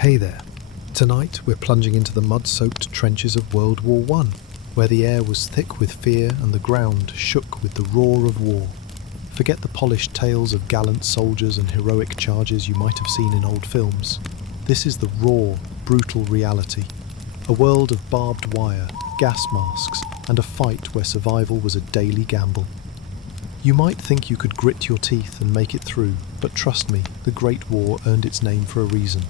Hey there. Tonight we're plunging into the mud-soaked trenches of World War I, where the air was thick with fear and the ground shook with the roar of war. Forget the polished tales of gallant soldiers and heroic charges you might have seen in old films. This is the raw, brutal reality. A world of barbed wire, gas masks, and a fight where survival was a daily gamble. You might think you could grit your teeth and make it through, but trust me, the Great War earned its name for a reason.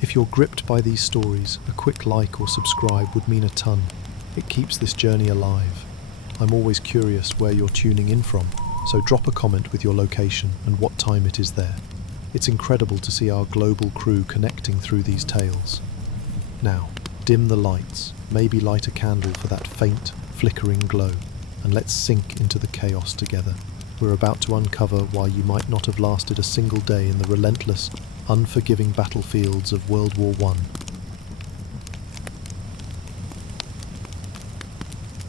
If you're gripped by these stories, a quick like or subscribe would mean a ton. It keeps this journey alive. I'm always curious where you're tuning in from, so drop a comment with your location and what time it is there. It's incredible to see our global crew connecting through these tales. Now, dim the lights, maybe light a candle for that faint, flickering glow, and let's sink into the chaos together. We're about to uncover why you might not have lasted a single day in the relentless, unforgiving battlefields of World War I.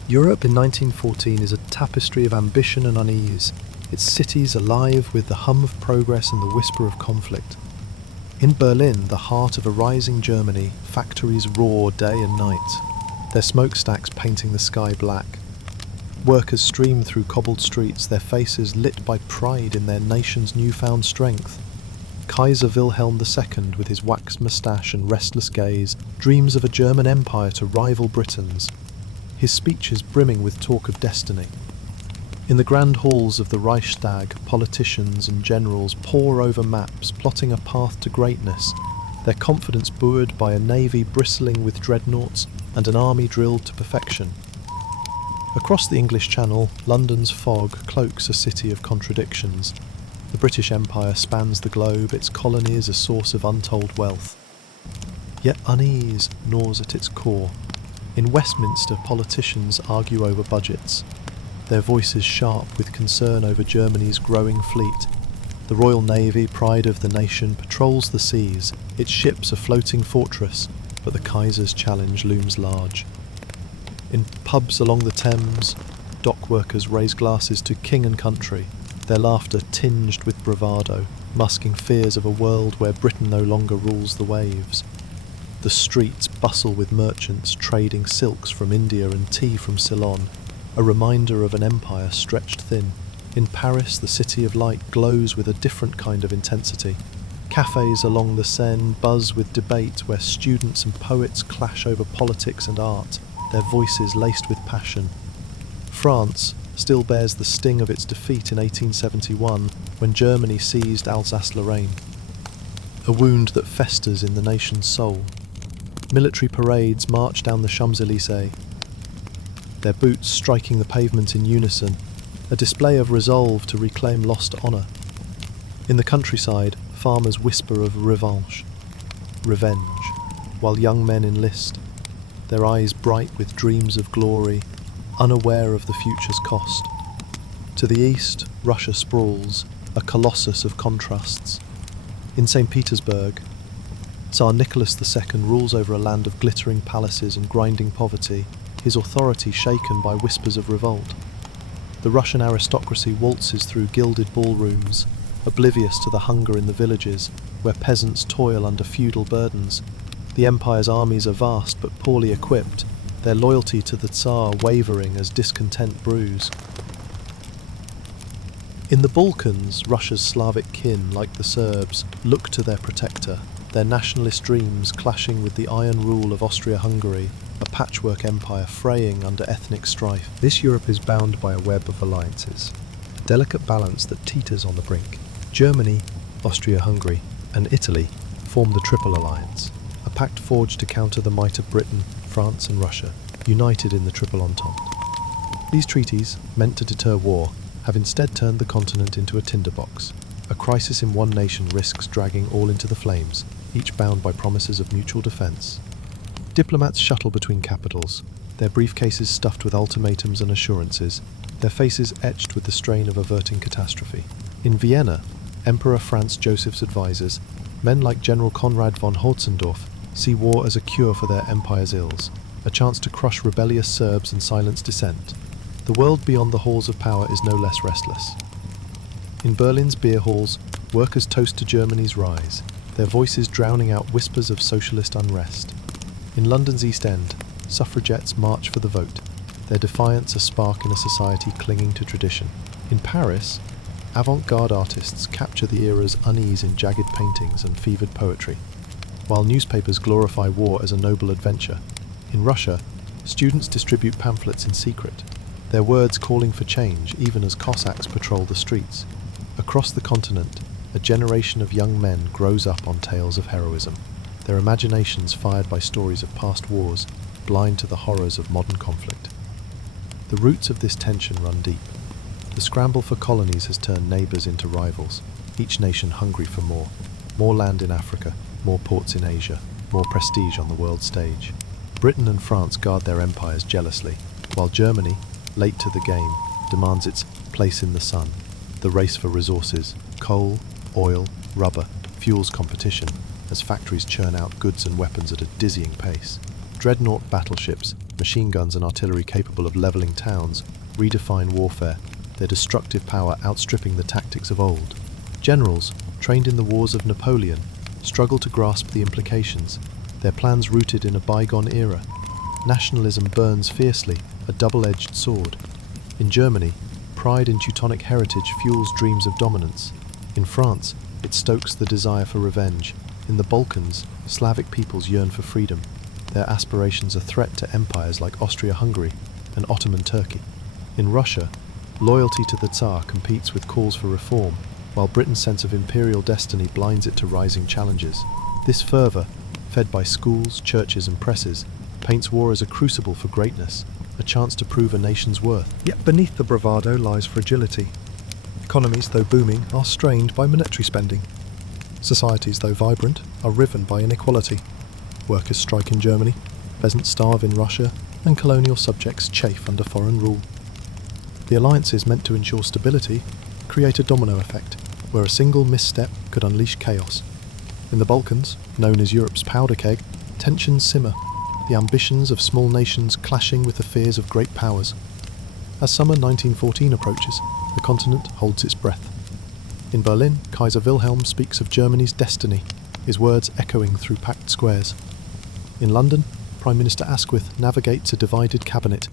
Europe in 1914 is a tapestry of ambition and unease, its cities alive with the hum of progress and the whisper of conflict. In Berlin, the heart of a rising Germany, factories roar day and night, their smokestacks painting the sky black. Workers stream through cobbled streets, their faces lit by pride in their nation's newfound strength. Kaiser Wilhelm II, with his waxed moustache and restless gaze, dreams of a German empire to rival Britain's, his speeches brimming with talk of destiny. In the grand halls of the Reichstag, politicians and generals pore over maps, plotting a path to greatness, their confidence buoyed by a navy bristling with dreadnoughts and an army drilled to perfection. Across the English Channel, London's fog cloaks a city of contradictions. The British Empire spans the globe, its colonies a source of untold wealth. Yet unease gnaws at its core. In Westminster, politicians argue over budgets, their voices sharp with concern over Germany's growing fleet. The Royal Navy, pride of the nation, patrols the seas, its ships a floating fortress, but the Kaiser's challenge looms large. In pubs along the Thames, dock workers raise glasses to king and country, their laughter tinged with bravado, masking fears of a world where Britain no longer rules the waves. The streets bustle with merchants trading silks from India and tea from Ceylon, a reminder of an empire stretched thin. In Paris, the city of light glows with a different kind of intensity. Cafes along the Seine buzz with debate where students and poets clash over politics and art, their voices laced with passion. France still bears the sting of its defeat in 1871 when Germany seized Alsace-Lorraine, a wound that festers in the nation's soul. Military parades march down the Champs-Élysées, their boots striking the pavement in unison, a display of resolve to reclaim lost honour. In the countryside, farmers whisper of revenge, while young men enlist, their eyes bright with dreams of glory, unaware of the future's cost. To the east, Russia sprawls, a colossus of contrasts. In St. Petersburg, Tsar Nicholas II rules over a land of glittering palaces and grinding poverty, his authority shaken by whispers of revolt. The Russian aristocracy waltzes through gilded ballrooms, oblivious to the hunger in the villages, where peasants toil under feudal burdens. The empire's armies are vast but poorly equipped, their loyalty to the Tsar wavering as discontent brews. In the Balkans, Russia's Slavic kin, like the Serbs, look to their protector, their nationalist dreams clashing with the iron rule of Austria-Hungary, a patchwork empire fraying under ethnic strife. This Europe is bound by a web of alliances, a delicate balance that teeters on the brink. Germany, Austria-Hungary, and Italy form the Triple Alliance, a pact forged to counter the might of Britain, France and Russia, united in the Triple Entente. These treaties, meant to deter war, have instead turned the continent into a tinderbox. A crisis in one nation risks dragging all into the flames, each bound by promises of mutual defence. Diplomats shuttle between capitals, their briefcases stuffed with ultimatums and assurances, their faces etched with the strain of averting catastrophe. In Vienna, Emperor Franz Joseph's advisors, men like General Konrad von Hotzendorf, see war as a cure for their empire's ills, a chance to crush rebellious Serbs and silence dissent. The world beyond the halls of power is no less restless. In Berlin's beer halls, workers toast to Germany's rise, their voices drowning out whispers of socialist unrest. In London's East End, suffragettes march for the vote, their defiance a spark in a society clinging to tradition. In Paris, avant-garde artists capture the era's unease in jagged paintings and fevered poetry, while newspapers glorify war as a noble adventure. In Russia, students distribute pamphlets in secret, their words calling for change even as Cossacks patrol the streets. Across the continent, a generation of young men grows up on tales of heroism, their imaginations fired by stories of past wars, blind to the horrors of modern conflict. The roots of this tension run deep. The scramble for colonies has turned neighbours into rivals, each nation hungry for more. More land in Africa, more ports in Asia, more prestige on the world stage. Britain and France guard their empires jealously, while Germany, late to the game, demands its place in the sun. The race for resources, coal, oil, rubber, fuels competition, as factories churn out goods and weapons at a dizzying pace. Dreadnought battleships, machine guns and artillery capable of levelling towns, redefine warfare, their destructive power outstripping the tactics of old. Generals, trained in the wars of Napoleon, struggle to grasp the implications, their plans rooted in a bygone era. Nationalism burns fiercely, a double-edged sword. In Germany, pride in Teutonic heritage fuels dreams of dominance. In France, it stokes the desire for revenge. In the Balkans, Slavic peoples yearn for freedom, their aspirations a threat to empires like Austria-Hungary and Ottoman Turkey. In Russia, loyalty to the Tsar competes with calls for reform, while Britain's sense of imperial destiny blinds it to rising challenges. This fervour, fed by schools, churches and presses, paints war as a crucible for greatness, a chance to prove a nation's worth. Yet beneath the bravado lies fragility. Economies, though booming, are strained by monetary spending. Societies, though vibrant, are riven by inequality. Workers strike in Germany, peasants starve in Russia, and colonial subjects chafe under foreign rule. The alliances meant to ensure stability create a domino effect, where a single misstep could unleash chaos. In the Balkans, known as Europe's powder keg, tensions simmer, the ambitions of small nations clashing with the fears of great powers. As summer 1914 approaches, the continent holds its breath. In Berlin, Kaiser Wilhelm speaks of Germany's destiny, his words echoing through packed squares. In London, Prime Minister Asquith navigates a divided cabinet,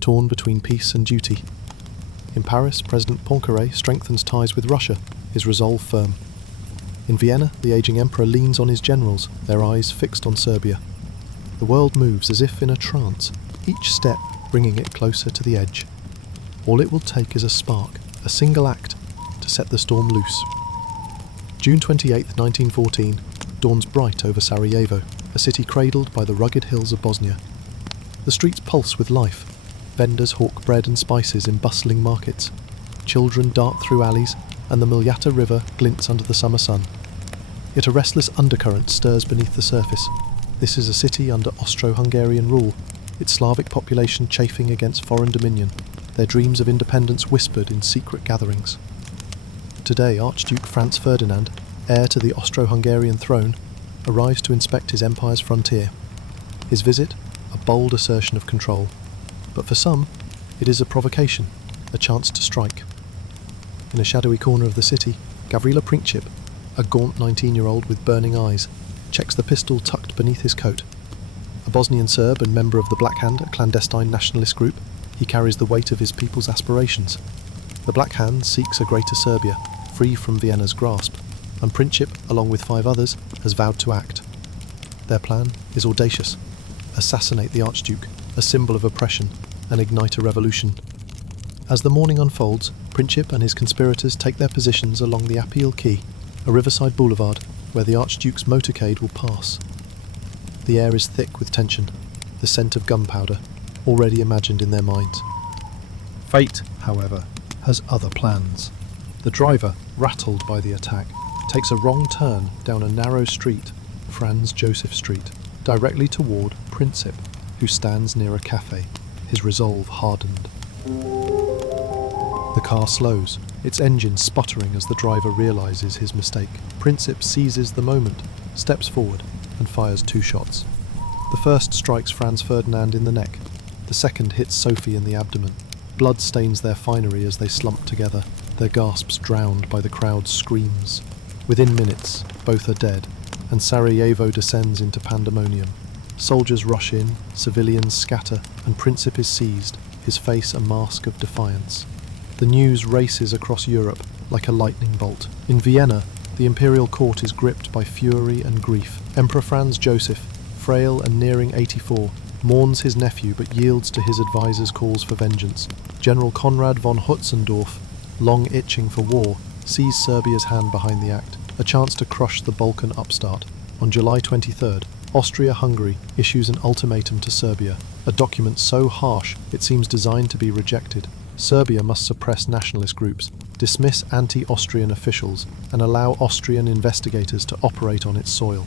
torn between peace and duty. In Paris, President Poincaré strengthens ties with Russia, his resolve firm. In Vienna, the aging emperor leans on his generals, their eyes fixed on Serbia. The world moves as if in a trance, each step bringing it closer to the edge. All it will take is a spark, a single act, to set the storm loose. June 28, 1914, dawns bright over Sarajevo, a city cradled by the rugged hills of Bosnia. The streets pulse with life. Vendors hawk bread and spices in bustling markets. Children dart through alleys, and the Miljata River glints under the summer sun. Yet a restless undercurrent stirs beneath the surface. This is a city under Austro-Hungarian rule, its Slavic population chafing against foreign dominion, their dreams of independence whispered in secret gatherings. Today, Archduke Franz Ferdinand, heir to the Austro-Hungarian throne, arrives to inspect his empire's frontier. His visit, a bold assertion of control. But for some, it is a provocation, a chance to strike. In a shadowy corner of the city, Gavrila Princip, a gaunt 19-year-old with burning eyes, checks the pistol tucked beneath his coat. A Bosnian Serb and member of the Black Hand, a clandestine nationalist group, he carries the weight of his people's aspirations. The Black Hand seeks a greater Serbia, free from Vienna's grasp, and Princip, along with 5 others, has vowed to act. Their plan is audacious. Assassinate the Archduke, a symbol of oppression, and ignite a revolution. As the morning unfolds, Princip and his conspirators take their positions along the Appial Quay, a riverside boulevard where the Archduke's motorcade will pass. The air is thick with tension, the scent of gunpowder, already imagined in their minds. Fate, however, has other plans. The driver, rattled by the attack, takes a wrong turn down a narrow street, Franz Joseph Street, directly toward Princip, who stands near a cafe, his resolve hardened. The car slows, its engine sputtering as the driver realises his mistake. Princip seizes the moment, steps forward, and fires 2 shots. The first strikes Franz Ferdinand in the neck, the second hits Sophie in the abdomen. Blood stains their finery as they slump together, their gasps drowned by the crowd's screams. Within minutes, both are dead, and Sarajevo descends into pandemonium. Soldiers rush in, civilians scatter, and Princip is seized, his face a mask of defiance. The news races across Europe like a lightning bolt. In Vienna, the imperial court is gripped by fury and grief. Emperor Franz Joseph, frail and nearing 84, mourns his nephew but yields to his advisors' calls for vengeance. General Konrad von Hötzendorf, long itching for war, sees Serbia's hand behind the act, a chance to crush the Balkan upstart. On July 23rd, Austria-Hungary issues an ultimatum to Serbia, a document so harsh it seems designed to be rejected. Serbia must suppress nationalist groups, dismiss anti-Austrian officials, and allow Austrian investigators to operate on its soil.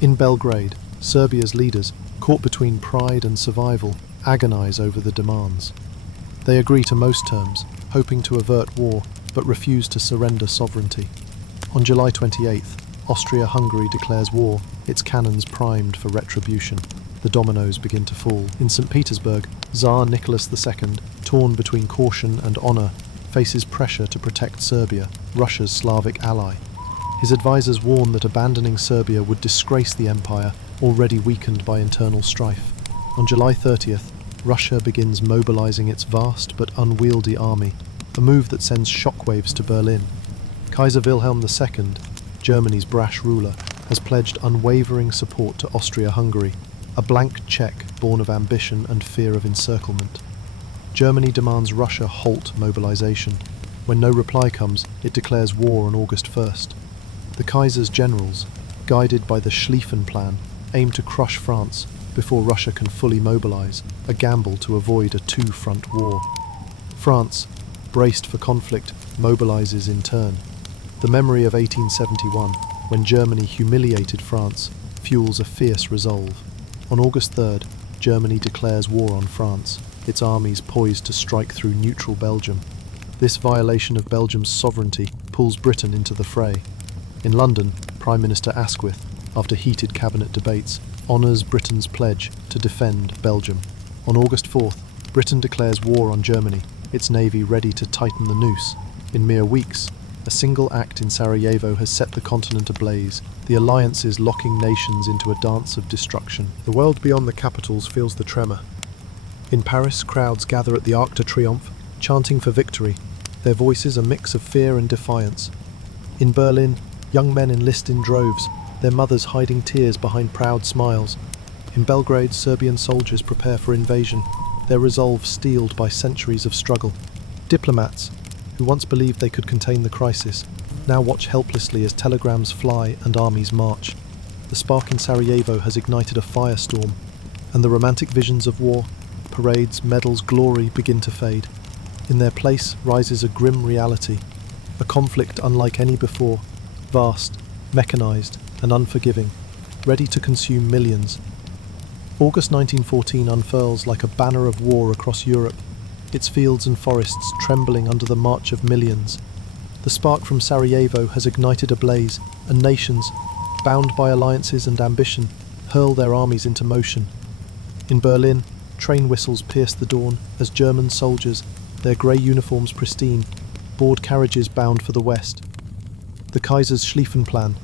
In Belgrade, Serbia's leaders, caught between pride and survival, agonize over the demands. They agree to most terms, hoping to avert war, but refuse to surrender sovereignty. On July 28th, Austria-Hungary declares war, its cannons primed for retribution. The dominoes begin to fall. In St. Petersburg, Tsar Nicholas II, torn between caution and honour, faces pressure to protect Serbia, Russia's Slavic ally. His advisors warn that abandoning Serbia would disgrace the empire, already weakened by internal strife. On July 30th, Russia begins mobilizing its vast but unwieldy army, a move that sends shockwaves to Berlin. Kaiser Wilhelm II, Germany's brash ruler, has pledged unwavering support to Austria-Hungary, a blank cheque born of ambition and fear of encirclement. Germany demands Russia halt mobilization. When no reply comes, it declares war on August 1st. The Kaiser's generals, guided by the Schlieffen Plan, aim to crush France before Russia can fully mobilize, a gamble to avoid a two-front war. France, braced for conflict, mobilizes in turn. The memory of 1871, when Germany humiliated France, fuels a fierce resolve. On August 3rd, Germany declares war on France, its armies poised to strike through neutral Belgium. This violation of Belgium's sovereignty pulls Britain into the fray. In London, Prime Minister Asquith, after heated cabinet debates, honours Britain's pledge to defend Belgium. On August 4th, Britain declares war on Germany, its navy ready to tighten the noose. In mere weeks, a single act in Sarajevo has set the continent ablaze, the alliances locking nations into a dance of destruction. The world beyond the capitals feels the tremor. In Paris, crowds gather at the Arc de Triomphe, chanting for victory, their voices a mix of fear and defiance. In Berlin, young men enlist in droves, their mothers hiding tears behind proud smiles. In Belgrade, Serbian soldiers prepare for invasion, their resolve steeled by centuries of struggle. Diplomats, who once believed they could contain the crisis, now watch helplessly as telegrams fly and armies march. The spark in Sarajevo has ignited a firestorm, and the romantic visions of war, parades, medals, glory begin to fade. In their place rises a grim reality, a conflict unlike any before, vast, mechanized, and unforgiving, ready to consume millions. August 1914 unfurls like a banner of war across Europe, its fields and forests trembling under the march of millions. The spark from Sarajevo has ignited a blaze, and nations, bound by alliances and ambition, hurl their armies into motion. In Berlin, train whistles pierce the dawn as German soldiers, their grey uniforms pristine, board carriages bound for the west. The Kaiser's Schlieffen Plan,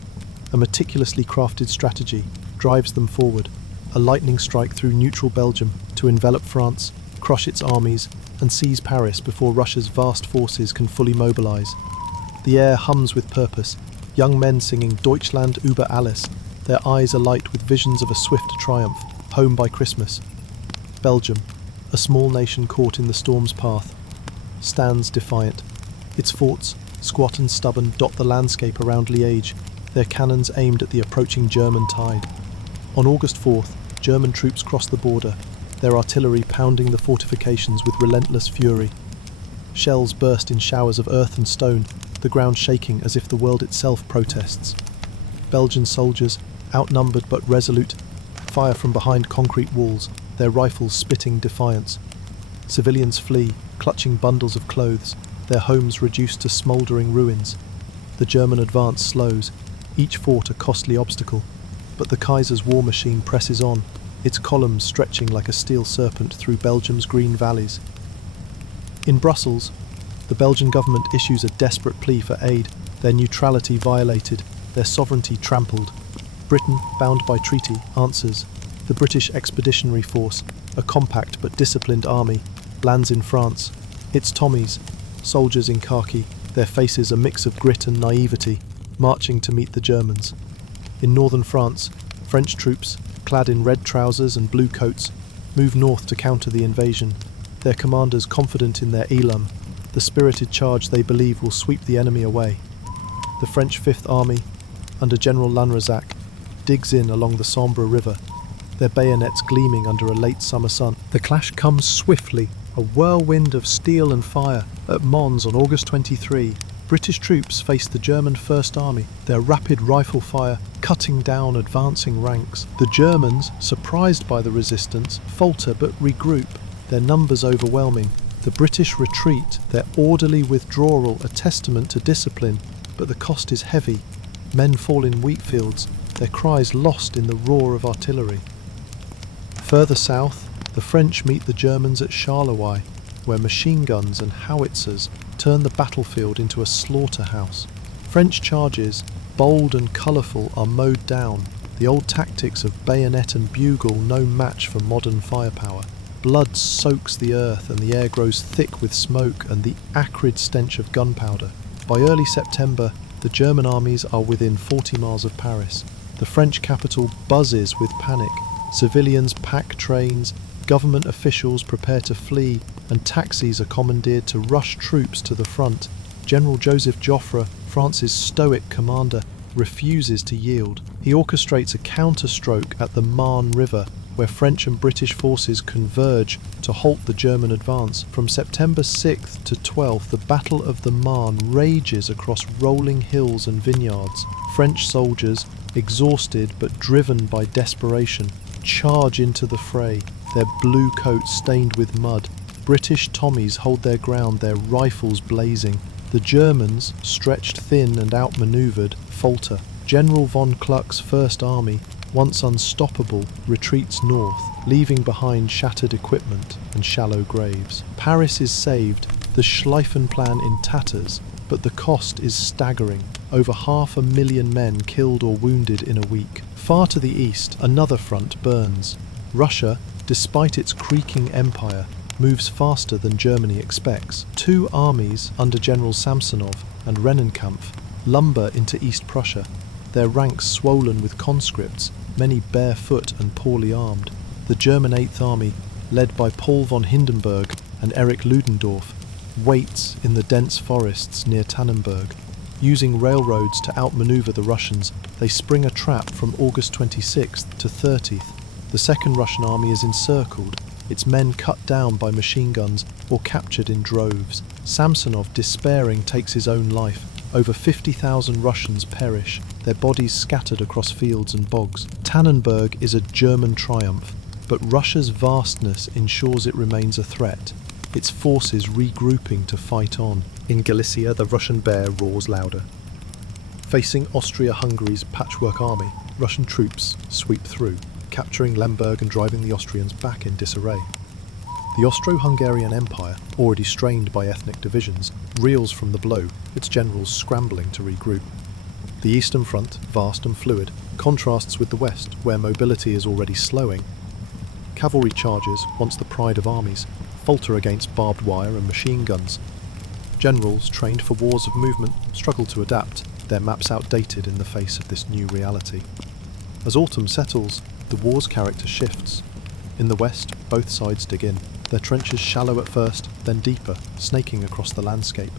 a meticulously crafted strategy, drives them forward, a lightning strike through neutral Belgium to envelop France, crush its armies, and seize Paris before Russia's vast forces can fully mobilize. The air hums with purpose, young men singing Deutschland über alles, their eyes alight with visions of a swift triumph, home by Christmas. Belgium, a small nation caught in the storm's path, stands defiant. Its forts, squat and stubborn, dot the landscape around Liège, their cannons aimed at the approaching German tide. On August 4th, German troops cross the border, their artillery pounding the fortifications with relentless fury. Shells burst in showers of earth and stone, the ground shaking as if the world itself protests. Belgian soldiers, outnumbered but resolute, fire from behind concrete walls, their rifles spitting defiance. Civilians flee, clutching bundles of clothes, their homes reduced to smouldering ruins. The German advance slows, each fort a costly obstacle, but the Kaiser's war machine presses on, its columns stretching like a steel serpent through Belgium's green valleys. In Brussels, the Belgian government issues a desperate plea for aid, their neutrality violated, their sovereignty trampled. Britain, bound by treaty, answers. The British Expeditionary Force, a compact but disciplined army, lands in France. It's Tommies, soldiers in khaki, their faces a mix of grit and naivety, marching to meet the Germans. In northern France, French troops, clad in red trousers and blue coats, move north to counter the invasion, their commanders confident in their elan, the spirited charge they believe will sweep the enemy away. The French Fifth Army, under General Lanrezac, digs in along the Sambre River, their bayonets gleaming under a late summer sun. The clash comes swiftly, a whirlwind of steel and fire. At Mons on August 23, British troops face the German First Army, their rapid rifle fire cutting down advancing ranks. The Germans, surprised by the resistance, falter but regroup, their numbers overwhelming. The British retreat, their orderly withdrawal a testament to discipline, but the cost is heavy. Men fall in wheat fields, their cries lost in the roar of artillery. Further south, the French meet the Germans at Charleroi, where machine guns and howitzers turn the battlefield into a slaughterhouse. French charges, bold and colourful, are mowed down, the old tactics of bayonet and bugle no match for modern firepower. Blood soaks the earth and the air grows thick with smoke and the acrid stench of gunpowder. By early September, the German armies are within 40 miles of Paris. The French capital buzzes with panic. Civilians pack trains, government officials prepare to flee, and taxis are commandeered to rush troops to the front. General Joseph Joffre, France's stoic commander, refuses to yield. He orchestrates a counterstroke at the Marne River, where French and British forces converge to halt the German advance. From September 6th to 12th, the Battle of the Marne rages across rolling hills and vineyards. French soldiers, exhausted but driven by desperation, charge into the fray, their blue coats stained with mud. British Tommies hold their ground, their rifles blazing. The Germans, stretched thin and outmanoeuvred, falter. General von Kluck's First Army, once unstoppable, retreats north, leaving behind shattered equipment and shallow graves. Paris is saved, the Schlieffen Plan in tatters, but the cost is staggering. Over 500,000 men killed or wounded in a week. Far to the east, another front burns. Russia, despite its creaking empire, moves faster than Germany expects. Two armies under General Samsonov and Rennenkampf lumber into East Prussia, their ranks swollen with conscripts, many barefoot and poorly armed. The German Eighth Army, led by Paul von Hindenburg and Erich Ludendorff, waits in the dense forests near Tannenberg. Using railroads to outmaneuver the Russians, they spring a trap from August 26th to 30th. The Second Russian Army is encircled, its men cut down by machine guns or captured in droves. Samsonov, despairing, takes his own life. Over 50,000 Russians perish, their bodies scattered across fields and bogs. Tannenberg is a German triumph, but Russia's vastness ensures it remains a threat, its forces regrouping to fight on. In Galicia, the Russian bear roars louder. Facing Austria-Hungary's patchwork army, Russian troops sweep through, capturing Lemberg and driving the Austrians back in disarray. The Austro-Hungarian Empire, already strained by ethnic divisions, reels from the blow, its generals scrambling to regroup. The Eastern Front, vast and fluid, contrasts with the West, where mobility is already slowing. Cavalry charges, once the pride of armies, falter against barbed wire and machine guns. Generals, trained for wars of movement, struggle to adapt, their maps outdated in the face of this new reality. As autumn settles, the war's character shifts. In the west, both sides dig in, their trenches shallow at first, then deeper, snaking across the landscape.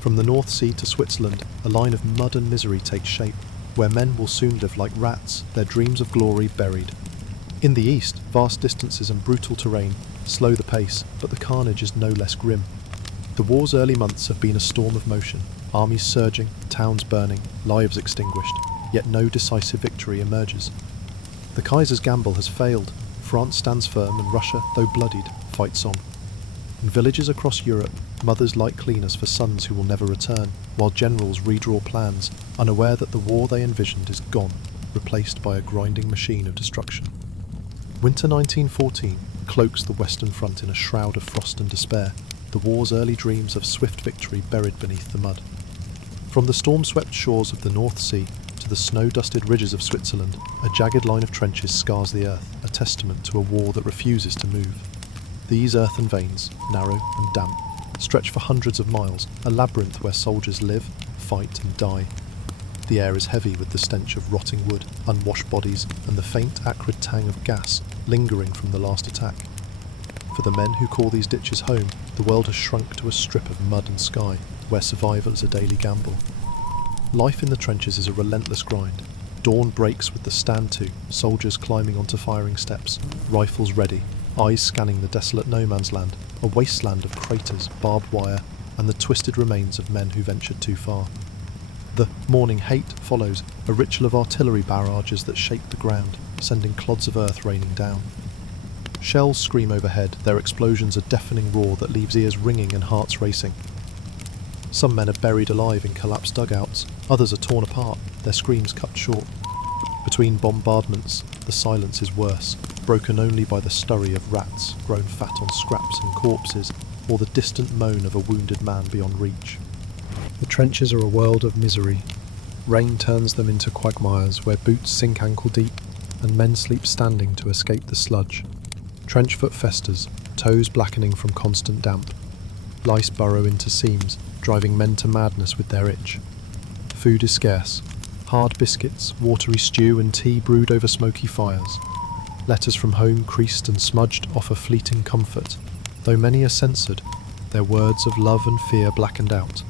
From the North Sea to Switzerland, a line of mud and misery takes shape, where men will soon live like rats, their dreams of glory buried. In the east, vast distances and brutal terrain slow the pace, but the carnage is no less grim. The war's early months have been a storm of motion, armies surging, towns burning, lives extinguished, yet no decisive victory emerges. The Kaiser's gamble has failed. France stands firm and Russia, though bloodied, fights on. In villages across Europe, mothers light cleaners for sons who will never return, while generals redraw plans, unaware that the war they envisioned is gone, replaced by a grinding machine of destruction. Winter 1914 cloaks the Western Front in a shroud of frost and despair, the war's early dreams of swift victory buried beneath the mud. From the storm-swept shores of the North Sea to to the snow-dusted ridges of Switzerland, a jagged line of trenches scars the earth, a testament to a war that refuses to move. These earthen veins, narrow and damp, stretch for hundreds of miles, a labyrinth where soldiers live, fight and die. The air is heavy with the stench of rotting wood, unwashed bodies, and the faint, acrid tang of gas lingering from the last attack. For the men who call these ditches home, the world has shrunk to a strip of mud and sky, where survival is a daily gamble. Life in the trenches is a relentless grind. Dawn breaks with the stand-to, soldiers climbing onto firing steps, rifles ready, eyes scanning the desolate no-man's land, a wasteland of craters, barbed wire, and the twisted remains of men who ventured too far. The morning hate follows, a ritual of artillery barrages that shake the ground, sending clods of earth raining down. Shells scream overhead, their explosions a deafening roar that leaves ears ringing and hearts racing. Some men are buried alive in collapsed dugouts, others are torn apart, their screams cut short. Between bombardments, the silence is worse, broken only by the scurry of rats grown fat on scraps and corpses, or the distant moan of a wounded man beyond reach. The trenches are a world of misery. Rain turns them into quagmires where boots sink ankle deep, and men sleep standing to escape the sludge. Trench foot festers, toes blackening from constant damp. Lice burrow into seams, driving men to madness with their itch. Food is scarce. Hard biscuits, watery stew and tea brewed over smoky fires. Letters from home, creased and smudged, offer fleeting comfort. Though many are censored, their words of love and fear blackened out.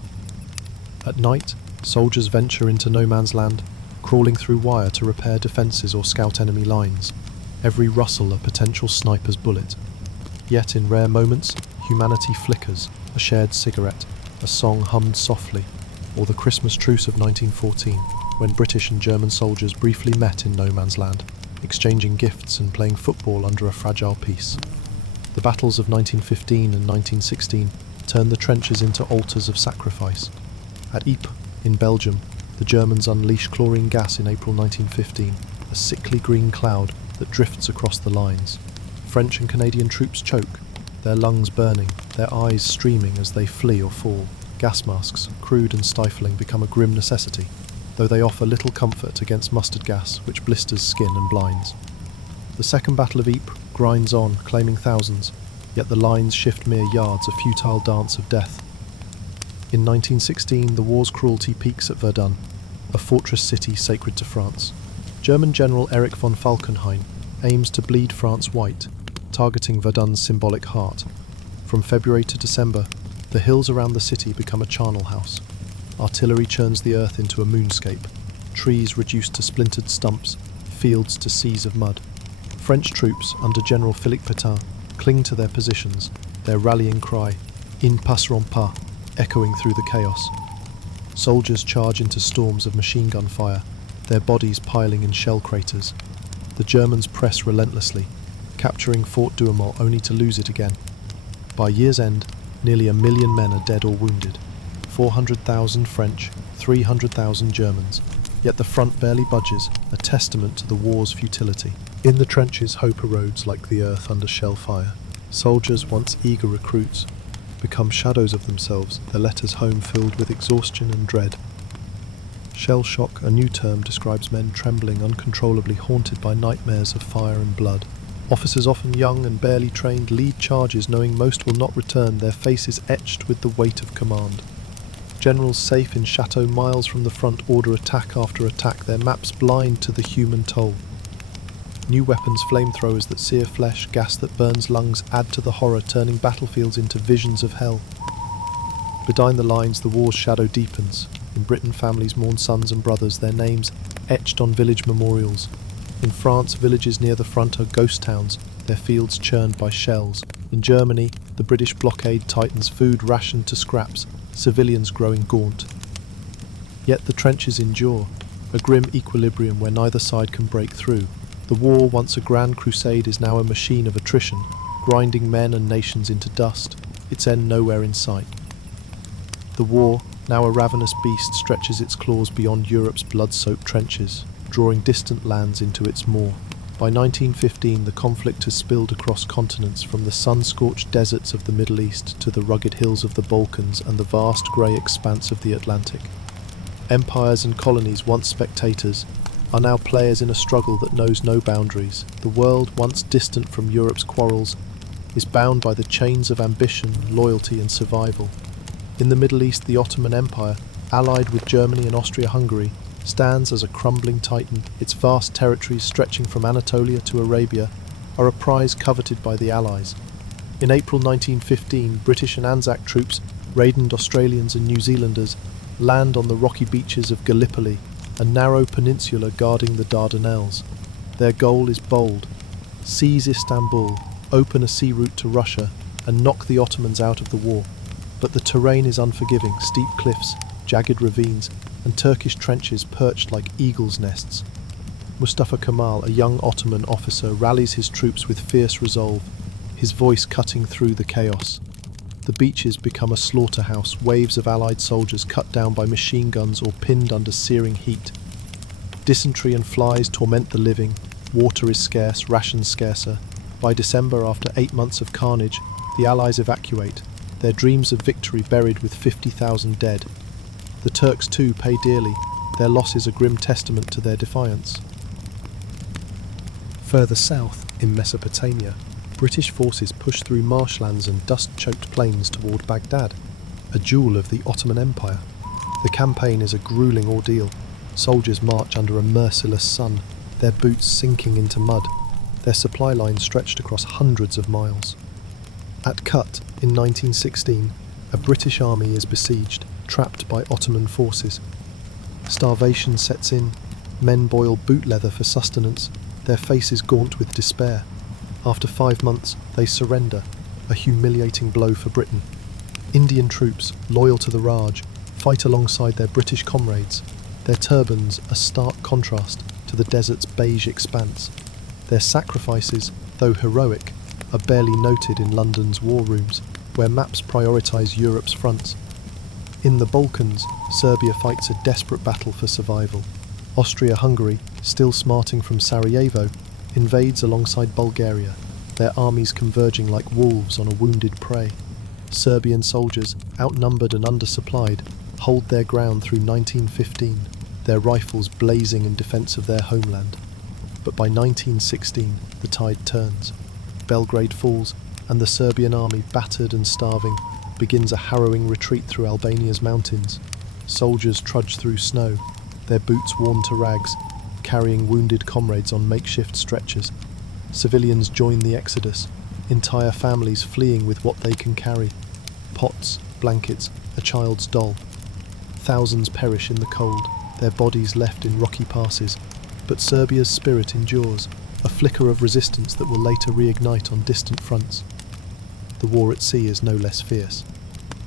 At night, soldiers venture into no man's land, crawling through wire to repair defences or scout enemy lines. Every rustle a potential sniper's bullet. Yet in rare moments, humanity flickers, a shared cigarette, a song hummed softly, or the Christmas truce of 1914, when British and German soldiers briefly met in no man's land, exchanging gifts and playing football under a fragile peace. The battles of 1915 and 1916 turned the trenches into altars of sacrifice. At Ypres, in Belgium, the Germans unleashed chlorine gas in April 1915, a sickly green cloud that drifts across the lines. French and Canadian troops choke, their lungs burning, their eyes streaming as they flee or fall. Gas masks, crude and stifling, become a grim necessity, though they offer little comfort against mustard gas, which blisters skin and blinds. The Second Battle of Ypres grinds on, claiming thousands, yet the lines shift mere yards, a futile dance of death. In 1916, the war's cruelty peaks at Verdun, a fortress city sacred to France. German General Erich von Falkenhayn aims to bleed France white, targeting Verdun's symbolic heart. From February to December, the hills around the city become a charnel house. Artillery churns the earth into a moonscape, trees reduced to splintered stumps, fields to seas of mud. French troops, under General Philippe Pétain, cling to their positions, their rallying cry, "Ils ne passeront pas," echoing through the chaos. Soldiers charge into storms of machine gun fire, their bodies piling in shell craters. The Germans press relentlessly, capturing Fort Douaumont only to lose it again. By year's end, nearly 1 million men are dead or wounded, 400,000 French, 300,000 Germans, yet the front barely budges, a testament to the war's futility. In the trenches, hope erodes like the earth under shell fire. Soldiers, once eager recruits, become shadows of themselves, their letters home filled with exhaustion and dread. Shell shock, a new term, describes men trembling uncontrollably, haunted by nightmares of fire and blood. Officers, often young and barely trained, lead charges knowing most will not return, their faces etched with the weight of command. Generals safe in chateaux miles from the front order attack after attack, their maps blind to the human toll. New weapons, flamethrowers that sear flesh, gas that burns lungs, add to the horror, turning battlefields into visions of hell. Behind the lines, the war's shadow deepens. In Britain, families mourn sons and brothers, their names etched on village memorials. In France, villages near the front are ghost towns, their fields churned by shells. In Germany, the British blockade tightens, food rationed to scraps, civilians growing gaunt. Yet the trenches endure, a grim equilibrium where neither side can break through. The war, once a grand crusade, is now a machine of attrition, grinding men and nations into dust, its end nowhere in sight. The war, now a ravenous beast, stretches its claws beyond Europe's blood-soaked trenches, drawing distant lands into its maw. By 1915, the conflict has spilled across continents, from the sun-scorched deserts of the Middle East to the rugged hills of the Balkans and the vast grey expanse of the Atlantic. Empires and colonies, once spectators, are now players in a struggle that knows no boundaries. The world, once distant from Europe's quarrels, is bound by the chains of ambition, loyalty and survival. In the Middle East, the Ottoman Empire, allied with Germany and Austria-Hungary, stands as a crumbling titan. Its vast territories, stretching from Anatolia to Arabia, are a prize coveted by the Allies. In April 1915, British and Anzac troops, raiding Australians and New Zealanders, land on the rocky beaches of Gallipoli, a narrow peninsula guarding the Dardanelles. Their goal is bold: seize Istanbul, open a sea route to Russia, and knock the Ottomans out of the war. But the terrain is unforgiving: steep cliffs, jagged ravines, and Turkish trenches perched like eagles' nests. Mustafa Kemal, a young Ottoman officer, rallies his troops with fierce resolve, his voice cutting through the chaos. The beaches become a slaughterhouse, waves of Allied soldiers cut down by machine guns or pinned under searing heat. Dysentery and flies torment the living, water is scarce, rations scarcer. By December, after 8 months of carnage, the Allies evacuate, their dreams of victory buried with 50,000 dead. The Turks too pay dearly, their loss is a grim testament to their defiance. Further south, in Mesopotamia, British forces push through marshlands and dust-choked plains toward Baghdad, a jewel of the Ottoman Empire. The campaign is a grueling ordeal. Soldiers march under a merciless sun, their boots sinking into mud, their supply lines stretched across hundreds of miles. At Kut, in 1916, a British army is besieged, trapped by Ottoman forces. Starvation sets in, men boil boot leather for sustenance, their faces gaunt with despair. After 5 months, they surrender, a humiliating blow for Britain. Indian troops, loyal to the Raj, fight alongside their British comrades, their turbans a stark contrast to the desert's beige expanse. Their sacrifices, though heroic, are barely noted in London's war rooms, where maps prioritise Europe's fronts. In the Balkans, Serbia fights a desperate battle for survival. Austria-Hungary, still smarting from Sarajevo, invades alongside Bulgaria, their armies converging like wolves on a wounded prey. Serbian soldiers, outnumbered and undersupplied, hold their ground through 1915, their rifles blazing in defence of their homeland. But by 1916, the tide turns. Belgrade falls, and the Serbian army, battered and starving, begins a harrowing retreat through Albania's mountains. Soldiers trudge through snow, their boots worn to rags, carrying wounded comrades on makeshift stretchers. Civilians join the exodus, entire families fleeing with what they can carry: pots, blankets, a child's doll. Thousands perish in the cold, their bodies left in rocky passes, but Serbia's spirit endures, a flicker of resistance that will later reignite on distant fronts. The war at sea is no less fierce.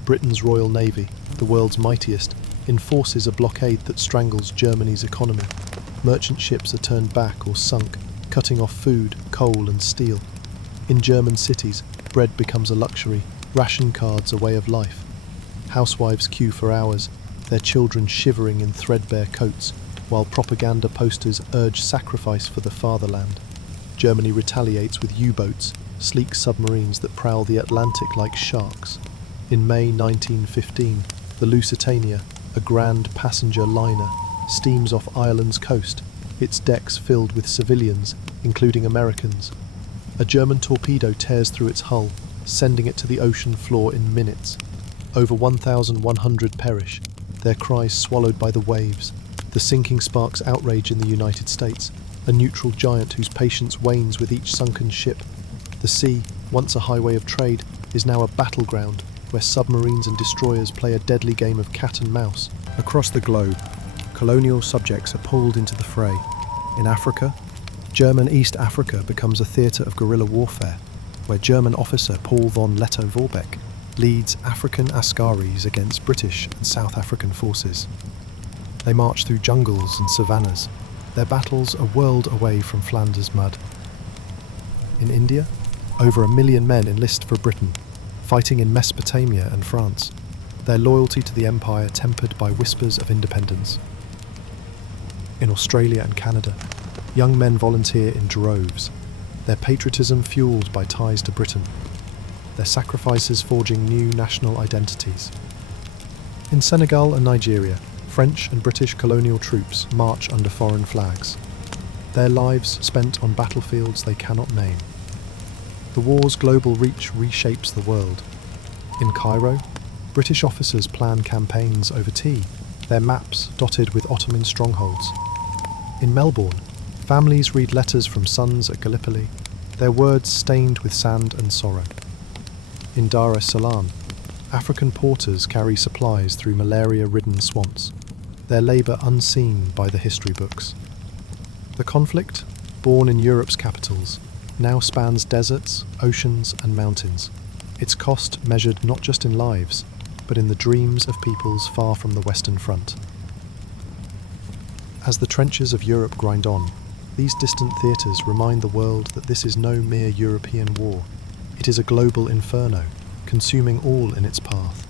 Britain's Royal Navy, the world's mightiest, enforces a blockade that strangles Germany's economy. Merchant ships are turned back or sunk, cutting off food, coal and steel. In German cities, bread becomes a luxury, ration cards a way of life. Housewives queue for hours, their children shivering in threadbare coats, while propaganda posters urge sacrifice for the fatherland. Germany retaliates with U-boats, sleek submarines that prowl the Atlantic like sharks. In May 1915, the Lusitania, a grand passenger liner, steams off Ireland's coast, its decks filled with civilians, including Americans. A German torpedo tears through its hull, sending it to the ocean floor in minutes. Over 1,100 perish, their cries swallowed by the waves. The sinking sparks outrage in the United States, a neutral giant whose patience wanes with each sunken ship. The sea, once a highway of trade, is now a battleground where submarines and destroyers play a deadly game of cat and mouse. Across the globe, colonial subjects are pulled into the fray. In Africa, German East Africa becomes a theatre of guerrilla warfare, where German officer Paul von Lettow-Vorbeck leads African Askaris against British and South African forces. They march through jungles and savannas, their battles a world away from Flanders mud. In India, over 1 million men enlist for Britain, fighting in Mesopotamia and France, their loyalty to the empire tempered by whispers of independence. In Australia and Canada, young men volunteer in droves, their patriotism fueled by ties to Britain, their sacrifices forging new national identities. In Senegal and Nigeria, French and British colonial troops march under foreign flags, their lives spent on battlefields they cannot name. The war's global reach reshapes the world. In Cairo, British officers plan campaigns over tea, their maps dotted with Ottoman strongholds. In Melbourne, families read letters from sons at Gallipoli, their words stained with sand and sorrow. In Dar es Salaam, African porters carry supplies through malaria-ridden swamps, their labour unseen by the history books. The conflict, born in Europe's capitals, now spans deserts, oceans and mountains, its cost measured not just in lives, but in the dreams of peoples far from the Western Front. As the trenches of Europe grind on, these distant theatres remind the world that this is no mere European war. It is a global inferno, consuming all in its path.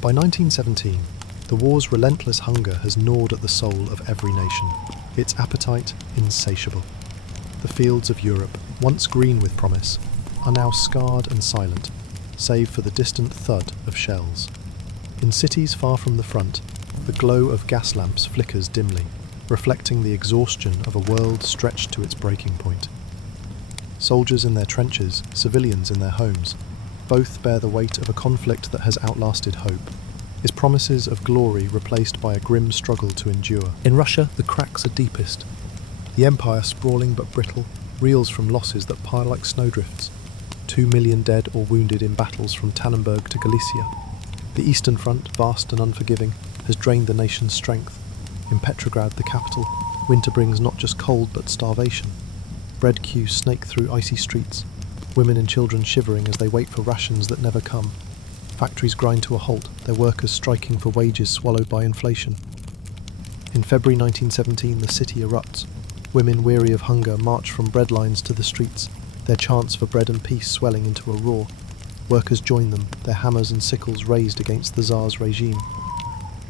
By 1917, the war's relentless hunger has gnawed at the soul of every nation, its appetite insatiable. The fields of Europe, once green with promise, are now scarred and silent, save for the distant thud of shells. In cities far from the front, the glow of gas lamps flickers dimly, reflecting the exhaustion of a world stretched to its breaking point. Soldiers in their trenches, civilians in their homes, both bear the weight of a conflict that has outlasted hope, its promises of glory replaced by a grim struggle to endure. In Russia, the cracks are deepest. The empire, sprawling but brittle, reels from losses that pile like snowdrifts. 2 million dead or wounded in battles from Tannenberg to Galicia. The Eastern Front, vast and unforgiving, has drained the nation's strength. In Petrograd, the capital, winter brings not just cold but starvation. Bread queues snake through icy streets, women and children shivering as they wait for rations that never come. Factories grind to a halt, their workers striking for wages swallowed by inflation. In February 1917, the city erupts. Women weary of hunger march from breadlines to the streets, their chants for bread and peace swelling into a roar. Workers join them, their hammers and sickles raised against the Tsar's regime.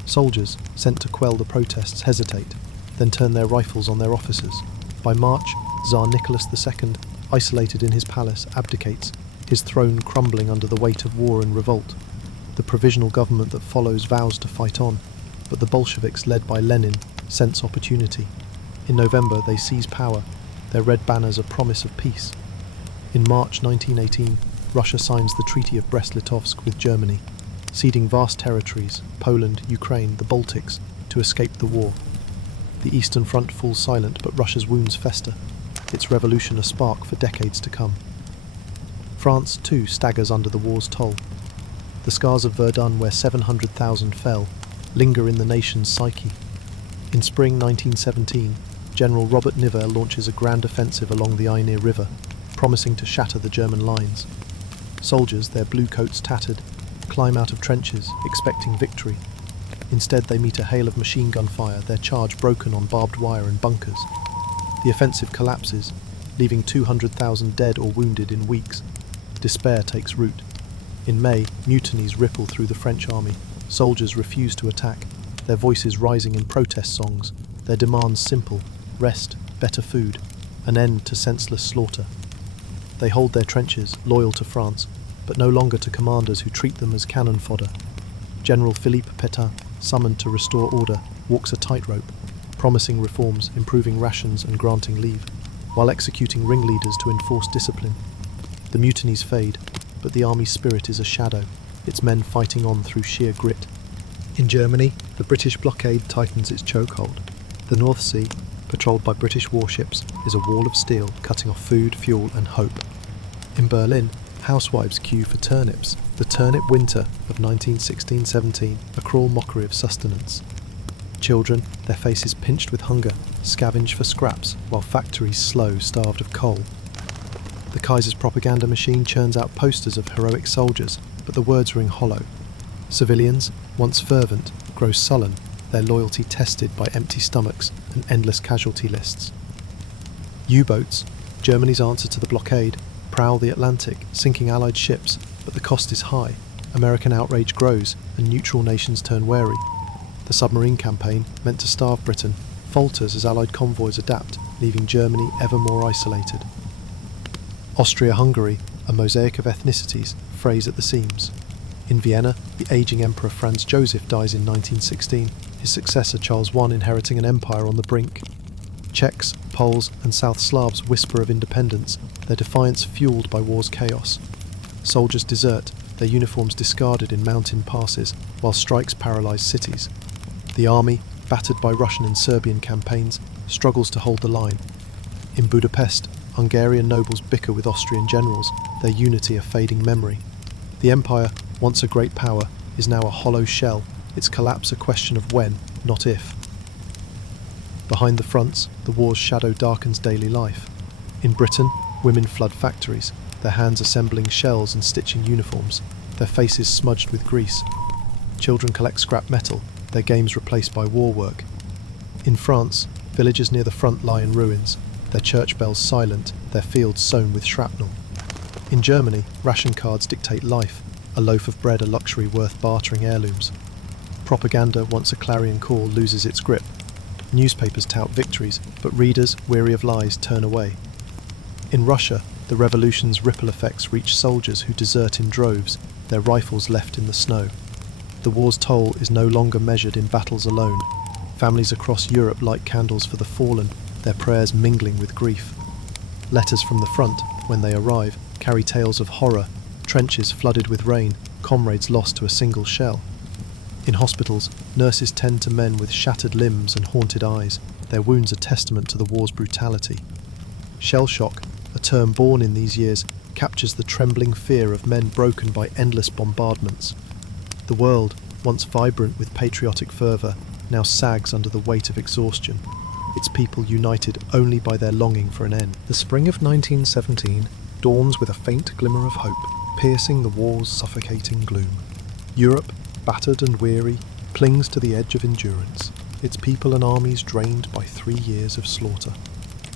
Soldiers, sent to quell the protests, hesitate, then turn their rifles on their officers. By March, Tsar Nicholas II, isolated in his palace, abdicates, his throne crumbling under the weight of war and revolt. The provisional government that follows vows to fight on, but the Bolsheviks, led by Lenin, sense opportunity. In November, they seize power, their red banners a promise of peace. In March 1918, Russia signs the Treaty of Brest-Litovsk with Germany, ceding vast territories, Poland, Ukraine, the Baltics, to escape the war. The Eastern Front falls silent, but Russia's wounds fester, its revolution a spark for decades to come. France, too, staggers under the war's toll. The scars of Verdun, where 700,000 fell, linger in the nation's psyche. In spring 1917, General Robert Nivelle launches a grand offensive along the Aine River, promising to shatter the German lines. Soldiers, their blue coats tattered, climb out of trenches, expecting victory. Instead, they meet a hail of machine gun fire, their charge broken on barbed wire and bunkers. The offensive collapses, leaving 200,000 dead or wounded in weeks. Despair takes root. In May, mutinies ripple through the French army. Soldiers refuse to attack, their voices rising in protest songs, their demands simple: rest, better food, an end to senseless slaughter. They hold their trenches, loyal to France, but no longer to commanders who treat them as cannon fodder. General Philippe Pétain, summoned to restore order, walks a tightrope, promising reforms, improving rations and granting leave, while executing ringleaders to enforce discipline. The mutinies fade, but the army's spirit is a shadow, its men fighting on through sheer grit. In Germany, the British blockade tightens its chokehold. The North Sea, patrolled by British warships, is a wall of steel cutting off food, fuel and hope. In Berlin, housewives queue for turnips, the turnip winter of 1916-17, a cruel mockery of sustenance. Children, their faces pinched with hunger, scavenge for scraps while factories slow, starved of coal. The Kaiser's propaganda machine churns out posters of heroic soldiers, but the words ring hollow. Civilians, once fervent, grow sullen, their loyalty tested by empty stomachs and endless casualty lists. U-boats, Germany's answer to the blockade, prowl the Atlantic, sinking Allied ships, but the cost is high. American outrage grows, and neutral nations turn wary. The submarine campaign, meant to starve Britain, falters as Allied convoys adapt, leaving Germany ever more isolated. Austria-Hungary, a mosaic of ethnicities, frays at the seams. In Vienna, the aging Emperor Franz Joseph dies in 1916, his successor Charles I inheriting an empire on the brink. Czechs, Poles and South Slavs whisper of independence, their defiance fueled by war's chaos. Soldiers desert, their uniforms discarded in mountain passes, while strikes paralyse cities. The army, battered by Russian and Serbian campaigns, struggles to hold the line. In Budapest, Hungarian nobles bicker with Austrian generals, their unity a fading memory. The empire, once a great power, is now a hollow shell, its collapse a question of when, not if. Behind the fronts, the war's shadow darkens daily life. In Britain, women flood factories, their hands assembling shells and stitching uniforms, their faces smudged with grease. Children collect scrap metal, their games replaced by war work. In France, villages near the front lie in ruins, their church bells silent, their fields sown with shrapnel. In Germany, ration cards dictate life, a loaf of bread a luxury worth bartering heirlooms. Propaganda, once a clarion call, loses its grip. Newspapers tout victories, but readers, weary of lies, turn away. In Russia, the revolution's ripple effects reach soldiers who desert in droves, their rifles left in the snow. The war's toll is no longer measured in battles alone. Families across Europe light candles for the fallen, their prayers mingling with grief. Letters from the front, when they arrive, carry tales of horror, trenches flooded with rain, comrades lost to a single shell. In hospitals, nurses tend to men with shattered limbs and haunted eyes, their wounds a testament to the war's brutality. Shell shock, a term born in these years, captures the trembling fear of men broken by endless bombardments. The world, once vibrant with patriotic fervour, now sags under the weight of exhaustion, its people united only by their longing for an end. The spring of 1917 dawns with a faint glimmer of hope, piercing the war's suffocating gloom. Europe, battered and weary, clings to the edge of endurance, its people and armies drained by 3 years of slaughter.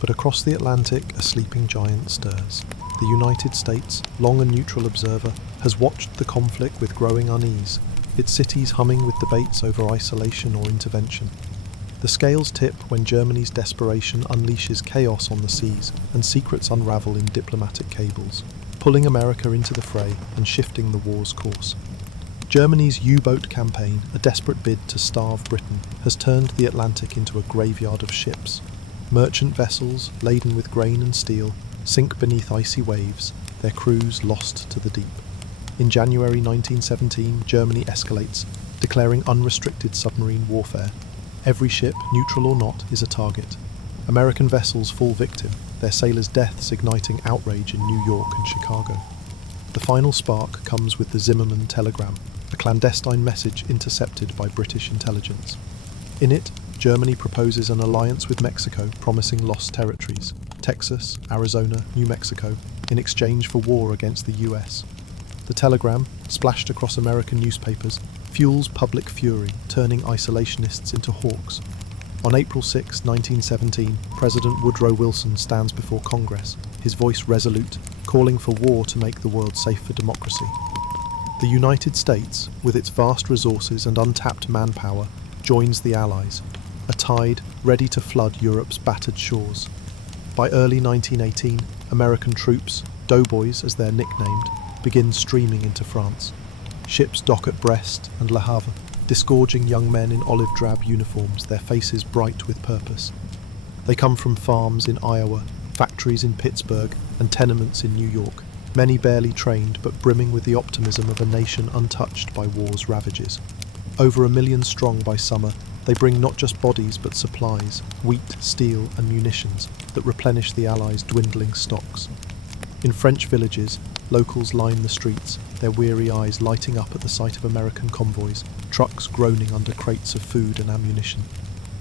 But across the Atlantic, a sleeping giant stirs. The United States, long a neutral observer, has watched the conflict with growing unease, its cities humming with debates over isolation or intervention. The scales tip when Germany's desperation unleashes chaos on the seas and secrets unravel in diplomatic cables, pulling America into the fray and shifting the war's course. Germany's U-boat campaign, a desperate bid to starve Britain, has turned the Atlantic into a graveyard of ships. Merchant vessels, laden with grain and steel, sink beneath icy waves, their crews lost to the deep. In January 1917, Germany escalates, declaring unrestricted submarine warfare. Every ship, neutral or not, is a target. American vessels fall victim, their sailors' deaths igniting outrage in New York and Chicago. The final spark comes with the Zimmermann telegram, a clandestine message intercepted by British intelligence. In it, Germany proposes an alliance with Mexico, promising lost territories, Texas, Arizona, New Mexico, in exchange for war against the US. The telegram, splashed across American newspapers, fuels public fury, turning isolationists into hawks. On April 6, 1917, President Woodrow Wilson stands before Congress, his voice resolute, calling for war to make the world safe for democracy. The United States, with its vast resources and untapped manpower, joins the Allies, a tide ready to flood Europe's battered shores. By early 1918, American troops, doughboys as they're nicknamed, begin streaming into France. Ships dock at Brest and Le Havre, disgorging young men in olive drab uniforms, their faces bright with purpose. They come from farms in Iowa, factories in Pittsburgh, and tenements in New York, many barely trained but brimming with the optimism of a nation untouched by war's ravages. Over 1 million strong by summer, they bring not just bodies but supplies, wheat, steel and munitions that replenish the Allies' dwindling stocks. In French villages, locals line the streets, their weary eyes lighting up at the sight of American convoys, trucks groaning under crates of food and ammunition.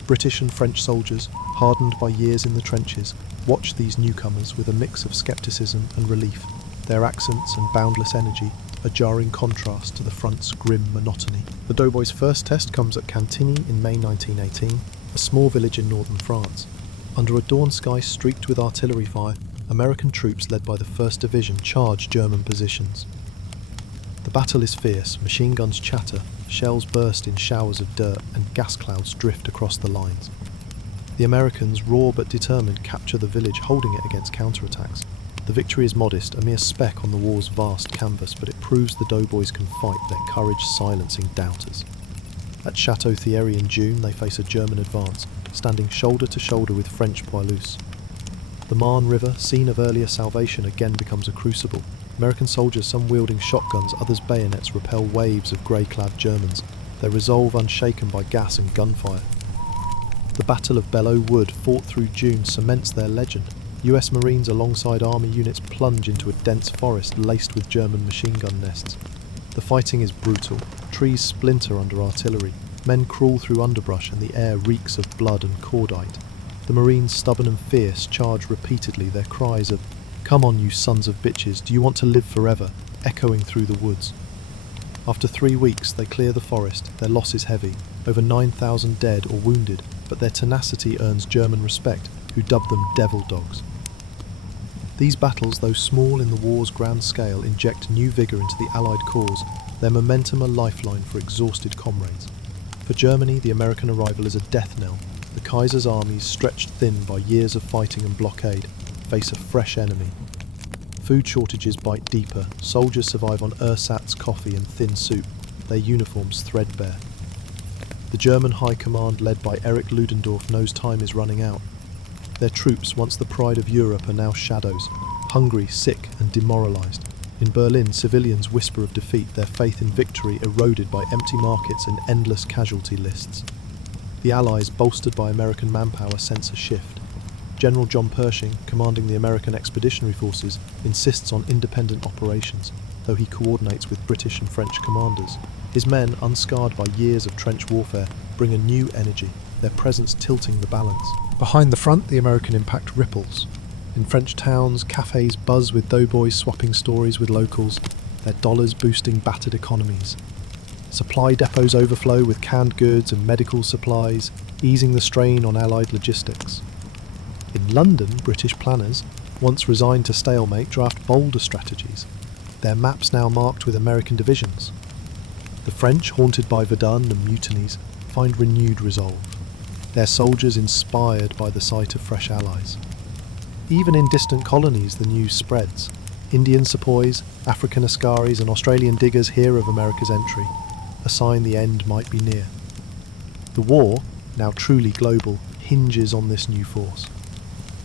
British and French soldiers, hardened by years in the trenches, watch these newcomers with a mix of scepticism and relief, their accents and boundless energy a jarring contrast to the front's grim monotony. The doughboys' first test comes at Cantigny in May 1918, a small village in northern France. Under a dawn sky streaked with artillery fire, American troops led by the 1st Division charge German positions. The battle is fierce, machine guns chatter, shells burst in showers of dirt, and gas clouds drift across the lines. The Americans, raw but determined, capture the village, holding it against counterattacks. The victory is modest, a mere speck on the war's vast canvas, but it proves the doughboys can fight, their courage silencing doubters. At Château Thierry in June, they face a German advance, standing shoulder to shoulder with French poilus. The Marne River, scene of earlier salvation, again becomes a crucible. American soldiers, some wielding shotguns, others bayonets, repel waves of grey-clad Germans, their resolve unshaken by gas and gunfire. The Battle of Belleau Wood, fought through June, cements their legend. US Marines alongside Army units plunge into a dense forest laced with German machine gun nests. The fighting is brutal. Trees splinter under artillery. Men crawl through underbrush and the air reeks of blood and cordite. The Marines, stubborn and fierce, charge repeatedly, their cries of "Come on, you sons of bitches, do you want to live forever?" echoing through the woods. After 3 weeks, they clear the forest, their loss is heavy, over 9,000 dead or wounded, but their tenacity earns German respect, who dub them devil dogs. These battles, though small in the war's grand scale, inject new vigour into the Allied cause, their momentum a lifeline for exhausted comrades. For Germany, the American arrival is a death knell. The Kaiser's armies, stretched thin by years of fighting and blockade, face a fresh enemy. Food shortages bite deeper, soldiers survive on ersatz, coffee and thin soup, their uniforms threadbare. The German High Command, led by Erich Ludendorff, knows time is running out. Their troops, once the pride of Europe, are now shadows, hungry, sick and demoralised. In Berlin, civilians whisper of defeat, their faith in victory eroded by empty markets and endless casualty lists. The Allies, bolstered by American manpower, sense a shift. General John Pershing, commanding the American Expeditionary Forces, insists on independent operations, though he coordinates with British and French commanders. His men, unscarred by years of trench warfare, bring a new energy, their presence tilting the balance. Behind the front, the American impact ripples. In French towns, cafes buzz with doughboys swapping stories with locals, their dollars boosting battered economies. Supply depots overflow with canned goods and medical supplies, easing the strain on Allied logistics. In London, British planners, once resigned to stalemate, draft bolder strategies, their maps now marked with American divisions. The French, haunted by Verdun and mutinies, find renewed resolve, their soldiers inspired by the sight of fresh allies. Even in distant colonies, the news spreads. Indian sepoys, African askaris and Australian diggers hear of America's entry, a sign the end might be near. The war, now truly global, hinges on this new force.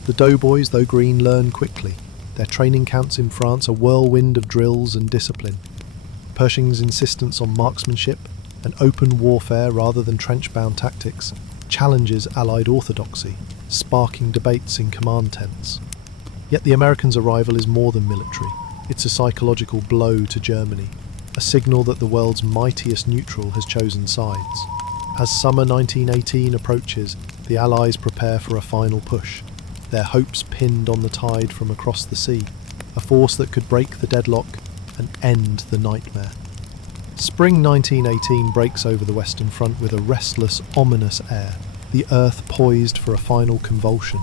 The doughboys, though green, learn quickly. Their training camps in France a whirlwind of drills and discipline. Pershing's insistence on marksmanship and open warfare rather than trench-bound tactics challenges Allied orthodoxy, sparking debates in command tents. Yet the Americans' arrival is more than military. It's a psychological blow to Germany, a signal that the world's mightiest neutral has chosen sides. As summer 1918 approaches, the Allies prepare for a final push, their hopes pinned on the tide from across the sea, a force that could break the deadlock and end the nightmare. Spring 1918 breaks over the Western Front with a restless, ominous air, the earth poised for a final convulsion.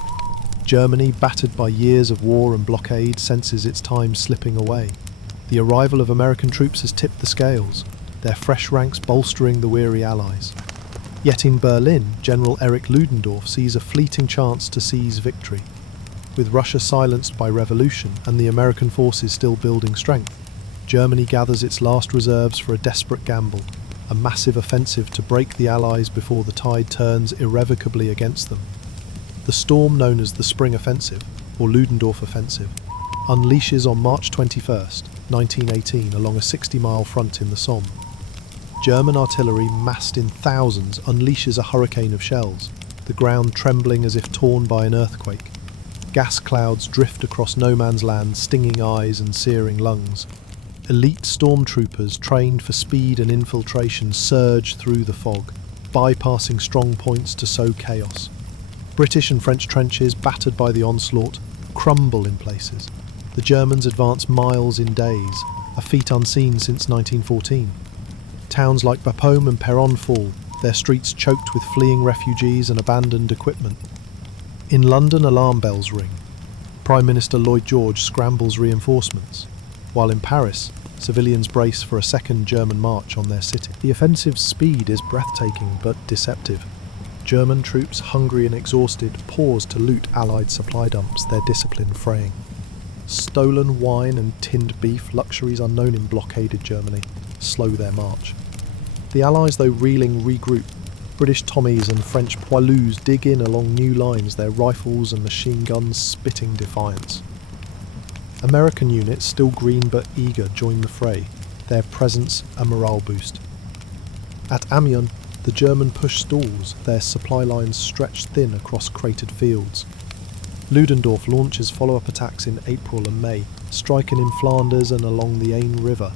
Germany, battered by years of war and blockade, senses its time slipping away. The arrival of American troops has tipped the scales, their fresh ranks bolstering the weary Allies. Yet in Berlin, General Erich Ludendorff sees a fleeting chance to seize victory. With Russia silenced by revolution and the American forces still building strength, Germany gathers its last reserves for a desperate gamble, a massive offensive to break the Allies before the tide turns irrevocably against them. The storm known as the Spring Offensive, or Ludendorff Offensive, unleashes on March 21st, 1918 along a 60-mile front in the Somme. German artillery, massed in thousands, unleashes a hurricane of shells, the ground trembling as if torn by an earthquake. Gas clouds drift across no man's land, stinging eyes and searing lungs. Elite stormtroopers, trained for speed and infiltration, surge through the fog, bypassing strong points to sow chaos. British and French trenches, battered by the onslaught, crumble in places. The Germans advance miles in days, a feat unseen since 1914. Towns like Bapaume and Péronne fall, their streets choked with fleeing refugees and abandoned equipment. In London, alarm bells ring. Prime Minister Lloyd George scrambles reinforcements, while in Paris, civilians brace for a second German march on their city. The offensive's speed is breathtaking but deceptive. German troops, hungry and exhausted, pause to loot Allied supply dumps, their discipline fraying. Stolen wine and tinned beef, luxuries unknown in blockaded Germany, slow their march. The Allies, though reeling, regroup. British Tommies and French poilus dig in along new lines, their rifles and machine guns spitting defiance. American units, still green but eager, join the fray, their presence a morale boost. At Amiens, the German push stalls, their supply lines stretched thin across cratered fields. Ludendorff launches follow-up attacks in April and May, striking in Flanders and along the Aisne River.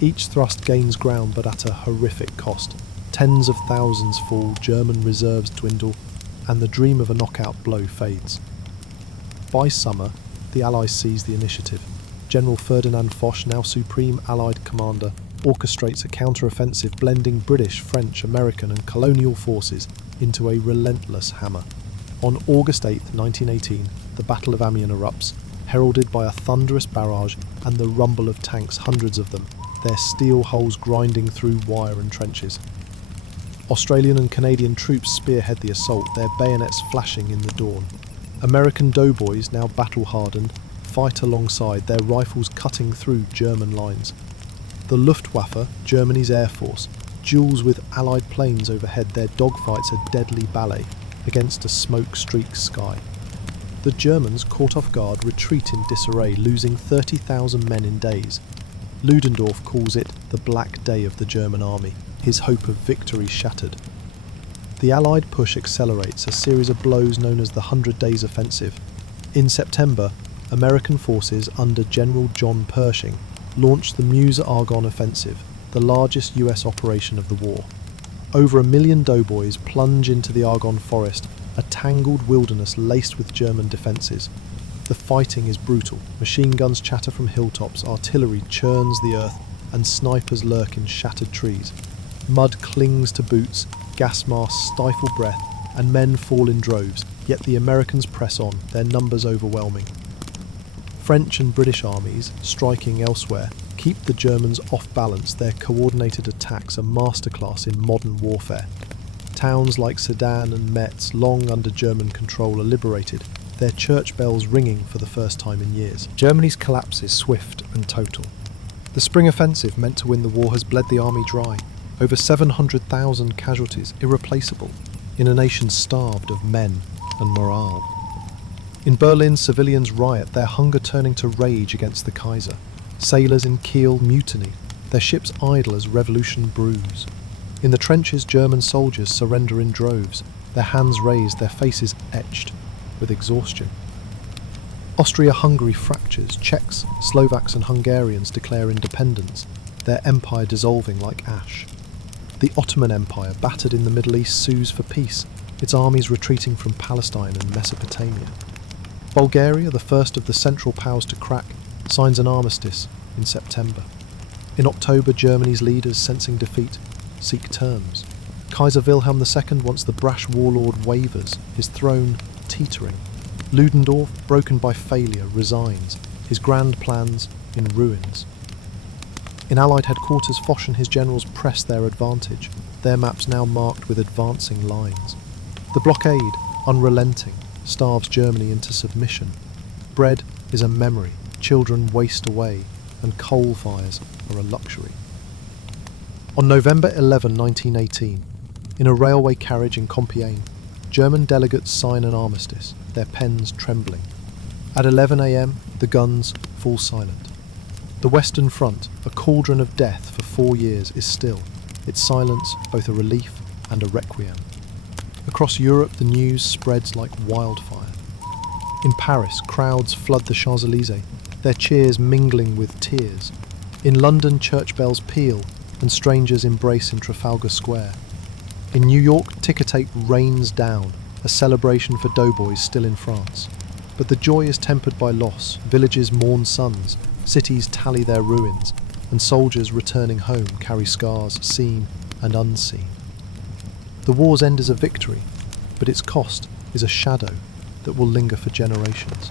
Each thrust gains ground, but at a horrific cost. Tens of thousands fall, German reserves dwindle, and the dream of a knockout blow fades. By summer, the Allies seize the initiative. General Ferdinand Foch, now supreme Allied commander, orchestrates a counter-offensive blending British, French, American and colonial forces into a relentless hammer. On August 8, 1918, the Battle of Amiens erupts, heralded by a thunderous barrage and the rumble of tanks, hundreds of them, their steel hulls grinding through wire and trenches. Australian and Canadian troops spearhead the assault, their bayonets flashing in the dawn. American doughboys, now battle-hardened, fight alongside, their rifles cutting through German lines. The Luftwaffe, Germany's air force, duels with Allied planes overhead, their dogfights a deadly ballet against a smoke-streaked sky. The Germans, caught off guard, retreat in disarray, losing 30,000 men in days. Ludendorff calls it the Black Day of the German army, his hope of victory shattered. The Allied push accelerates, a series of blows known as the 100 Days Offensive. In September, American forces under General John Pershing launched the Meuse-Argonne Offensive, the largest US operation of the war. Over 1 million doughboys plunge into the Argonne forest, a tangled wilderness laced with German defences. The fighting is brutal. Machine guns chatter from hilltops, artillery churns the earth, and snipers lurk in shattered trees. Mud clings to boots, gas masks stifle breath, and men fall in droves, yet the Americans press on, their numbers overwhelming. French and British armies, striking elsewhere, keep the Germans off balance, their coordinated attacks a masterclass in modern warfare. Towns like Sedan and Metz, long under German control, are liberated, their church bells ringing for the first time in years. Germany's collapse is swift and total. The spring offensive meant to win the war has bled the army dry. Over 700,000 casualties, irreplaceable, in a nation starved of men and morale. In Berlin, civilians riot, their hunger turning to rage against the Kaiser. Sailors in Kiel mutiny, their ships idle as revolution brews. In the trenches, German soldiers surrender in droves, their hands raised, their faces etched with exhaustion. Austria-Hungary fractures, Czechs, Slovaks and Hungarians declare independence, their empire dissolving like ash. The Ottoman Empire, battered in the Middle East, sues for peace, its armies retreating from Palestine and Mesopotamia. Bulgaria, the first of the Central Powers to crack, signs an armistice in September. In October, Germany's leaders, sensing defeat, seek terms. Kaiser Wilhelm II, once the brash warlord, wavers, his throne teetering. Ludendorff, broken by failure, resigns, his grand plans in ruins. In Allied headquarters, Foch and his generals press their advantage, their maps now marked with advancing lines. The blockade, unrelenting, starves Germany into submission. Bread is a memory, children waste away, and coal fires are a luxury. On November 11, 1918, in a railway carriage in Compiègne, German delegates sign an armistice, their pens trembling. At 11 a.m, the guns fall silent. The Western Front, a cauldron of death for 4 years, is still, its silence both a relief and a requiem. Across Europe, the news spreads like wildfire. In Paris, crowds flood the Champs-Élysées, their cheers mingling with tears. In London, church bells peal, and strangers embrace in Trafalgar Square. In New York, ticker tape rains down, a celebration for doughboys still in France. But the joy is tempered by loss, villages mourn sons, cities tally their ruins, and soldiers returning home carry scars seen and unseen. The war's end is a victory, but its cost is a shadow that will linger for generations.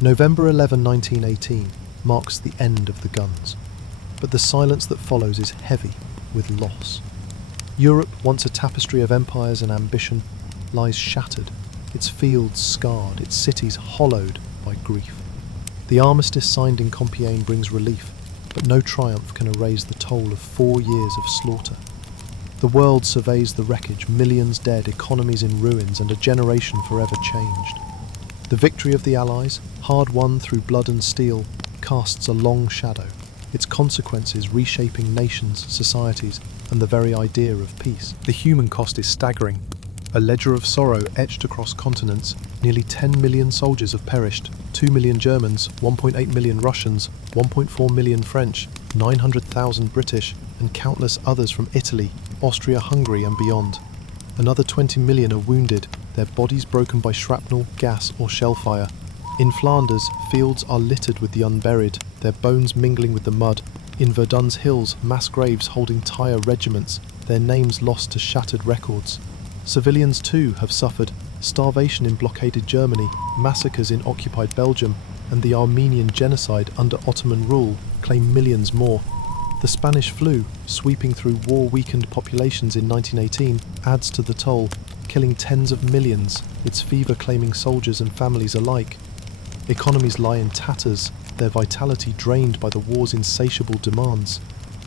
November 11, 1918 marks the end of the guns, but the silence that follows is heavy with loss. Europe, once a tapestry of empires and ambition, lies shattered, its fields scarred, its cities hollowed by grief. The armistice signed in Compiègne brings relief, but no triumph can erase the toll of 4 years of slaughter. The world surveys the wreckage, millions dead, economies in ruins, and a generation forever changed. The victory of the Allies, hard won through blood and steel, casts a long shadow, its consequences reshaping nations, societies, and the very idea of peace. The human cost is staggering. A ledger of sorrow etched across continents. Nearly 10 million soldiers have perished, 2 million Germans, 1.8 million Russians, 1.4 million French, 900,000 British, and countless others from Italy, Austria, Hungary, and beyond. Another 20 million are wounded, their bodies broken by shrapnel, gas, or shell fire. In Flanders, fields are littered with the unburied, their bones mingling with the mud. In Verdun's hills, mass graves holding entire regiments, their names lost to shattered records. Civilians too have suffered: starvation in blockaded Germany, massacres in occupied Belgium, and the Armenian genocide under Ottoman rule claim millions more. The Spanish flu, sweeping through war-weakened populations in 1918, adds to the toll, killing tens of millions, its fever claiming soldiers and families alike. Economies lie in tatters, their vitality drained by the war's insatiable demands.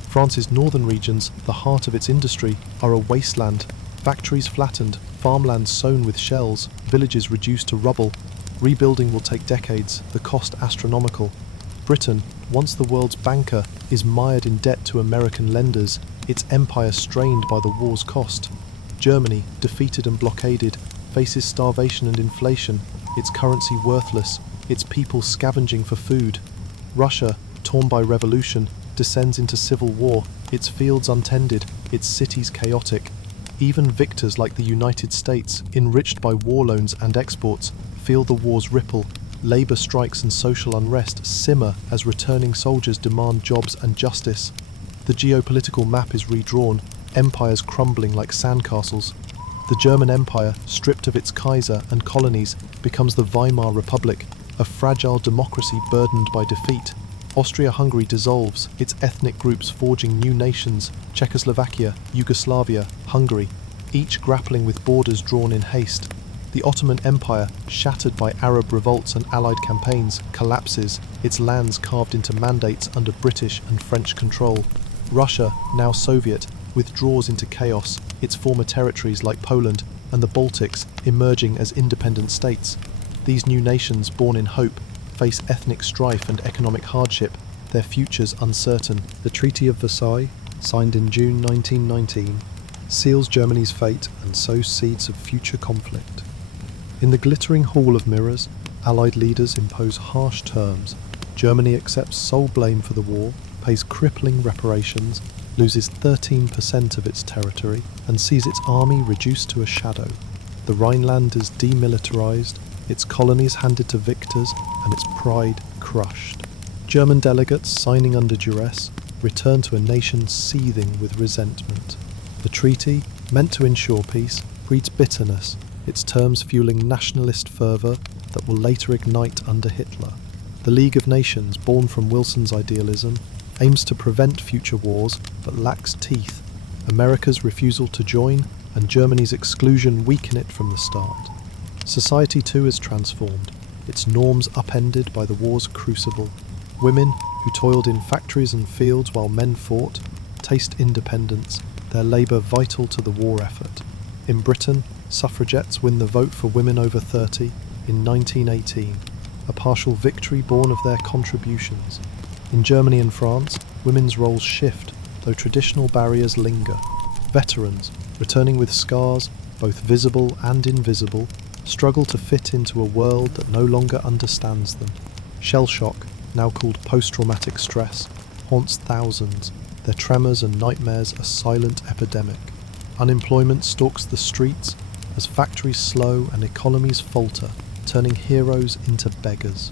France's northern regions, the heart of its industry, are a wasteland. Factories flattened, farmlands sown with shells, villages reduced to rubble. Rebuilding will take decades, the cost astronomical. Britain, once the world's banker, is mired in debt to American lenders, its empire strained by the war's cost. Germany, defeated and blockaded, faces starvation and inflation, its currency worthless, its people scavenging for food. Russia, torn by revolution, descends into civil war, its fields untended, its cities chaotic. Even victors like the United States, enriched by war loans and exports, feel the war's ripple. Labour strikes and social unrest simmer as returning soldiers demand jobs and justice. The geopolitical map is redrawn, empires crumbling like sandcastles. The German Empire, stripped of its Kaiser and colonies, becomes the Weimar Republic, a fragile democracy burdened by defeat. Austria-Hungary dissolves, its ethnic groups forging new nations: Czechoslovakia, Yugoslavia, Hungary, each grappling with borders drawn in haste. The Ottoman Empire, shattered by Arab revolts and Allied campaigns, collapses, its lands carved into mandates under British and French control. Russia, now Soviet, withdraws into chaos, its former territories like Poland and the Baltics emerging as independent states. These new nations, born in hope, face ethnic strife and economic hardship, their futures uncertain. The Treaty of Versailles, signed in June 1919, seals Germany's fate and sows seeds of future conflict. In the glittering hall of mirrors, Allied leaders impose harsh terms. Germany accepts sole blame for the war, pays crippling reparations, loses 13% of its territory, and sees its army reduced to a shadow. The Rhineland is demilitarized, its colonies handed to victors, and its pride crushed. German delegates, signing under duress, return to a nation seething with resentment. The treaty, meant to ensure peace, breeds bitterness, its terms fueling nationalist fervour that will later ignite under Hitler. The League of Nations, born from Wilson's idealism, aims to prevent future wars but lacks teeth. America's refusal to join and Germany's exclusion weaken it from the start. Society too is transformed, its norms upended by the war's crucible. Women, who toiled in factories and fields while men fought, taste independence, their labour vital to the war effort. In Britain, suffragettes win the vote for women over 30 in 1918, a partial victory born of their contributions. In Germany and France, women's roles shift, though traditional barriers linger. Veterans, returning with scars, both visible and invisible, struggle to fit into a world that no longer understands them. Shell shock, now called post-traumatic stress, haunts thousands, their tremors and nightmares a silent epidemic. Unemployment stalks the streets as factories slow and economies falter, turning heroes into beggars.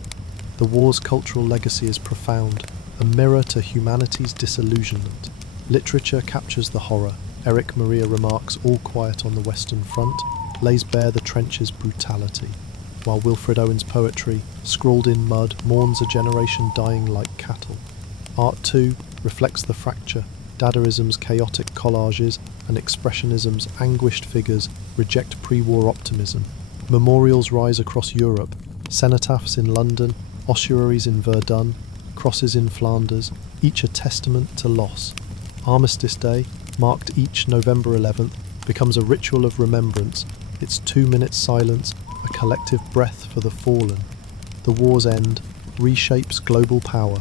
The war's cultural legacy is profound, a mirror to humanity's disillusionment. Literature captures the horror. Eric Maria Remarque's All Quiet on the Western Front lays bare the trench's brutality, while Wilfred Owen's poetry, scrawled in mud, mourns a generation dying like cattle. Art, too, reflects the fracture. Dadaism's chaotic collages and Expressionism's anguished figures reject pre-war optimism. Memorials rise across Europe, cenotaphs in London, ossuaries in Verdun, crosses in Flanders, each a testament to loss. Armistice Day, marked each November 11th, becomes a ritual of remembrance, its 2-minute silence, a collective breath for the fallen. The war's end reshapes global power.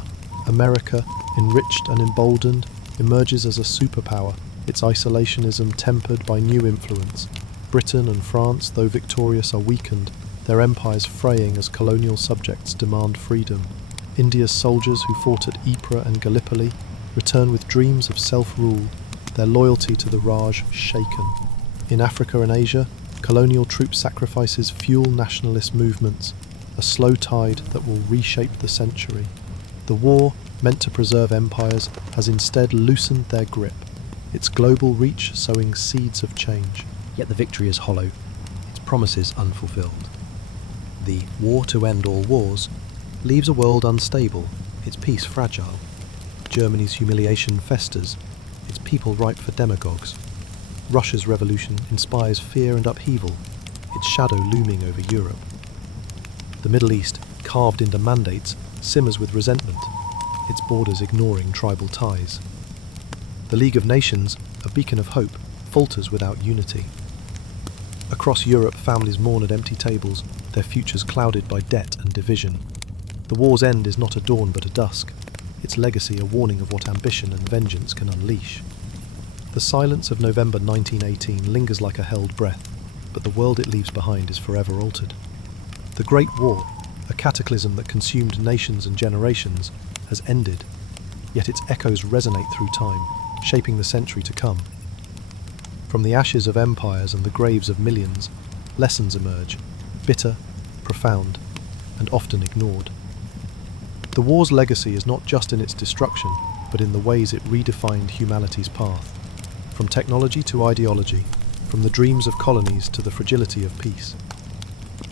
America, enriched and emboldened, emerges as a superpower, its isolationism tempered by new influence. Britain and France, though victorious, are weakened, their empires fraying as colonial subjects demand freedom. India's soldiers who fought at Ypres and Gallipoli return with dreams of self-rule, their loyalty to the Raj shaken. In Africa and Asia, colonial troop sacrifices fuel nationalist movements, a slow tide that will reshape the century. The war, meant to preserve empires, has instead loosened their grip, its global reach sowing seeds of change. Yet the victory is hollow, its promises unfulfilled. The war to end all wars leaves a world unstable, its peace fragile. Germany's humiliation festers, its people ripe for demagogues. Russia's revolution inspires fear and upheaval, its shadow looming over Europe. The Middle East, carved into mandates, simmers with resentment, its borders ignoring tribal ties. The League of Nations, a beacon of hope, falters without unity. Across Europe, families mourn at empty tables, their futures clouded by debt and division. The war's end is not a dawn but a dusk, its legacy a warning of what ambition and vengeance can unleash. The silence of November 1918 lingers like a held breath, but the world it leaves behind is forever altered. The Great War, a cataclysm that consumed nations and generations, has ended, yet its echoes resonate through time, shaping the century to come. From the ashes of empires and the graves of millions, lessons emerge, bitter, profound, and often ignored. The war's legacy is not just in its destruction, but in the ways it redefined humanity's path. From technology to ideology, from the dreams of colonies to the fragility of peace.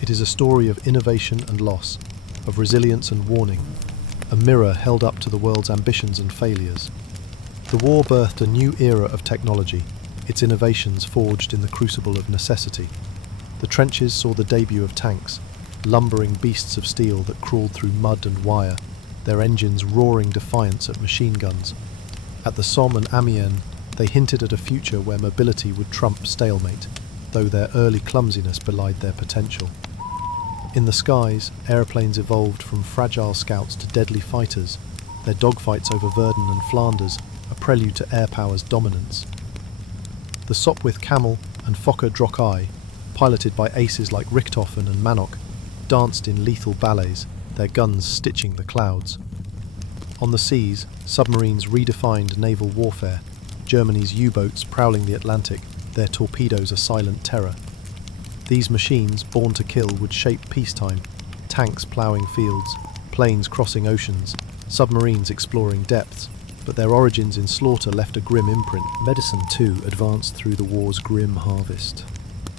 It is a story of innovation and loss, of resilience and warning, a mirror held up to the world's ambitions and failures. The war birthed a new era of technology, its innovations forged in the crucible of necessity. The trenches saw the debut of tanks, lumbering beasts of steel that crawled through mud and wire, their engines roaring defiance at machine guns. At the Somme and Amiens, they hinted at a future where mobility would trump stalemate, though their early clumsiness belied their potential. In the skies, aeroplanes evolved from fragile scouts to deadly fighters, their dogfights over Verdun and Flanders a prelude to air power's dominance. The Sopwith Camel and Fokker Drockei, piloted by aces like Richthofen and Manock, danced in lethal ballets, their guns stitching the clouds. On the seas, submarines redefined naval warfare, Germany's U-boats prowling the Atlantic, their torpedoes a silent terror. These machines, born to kill, would shape peacetime, tanks ploughing fields, planes crossing oceans, submarines exploring depths, but their origins in slaughter left a grim imprint. Medicine, too, advanced through the war's grim harvest.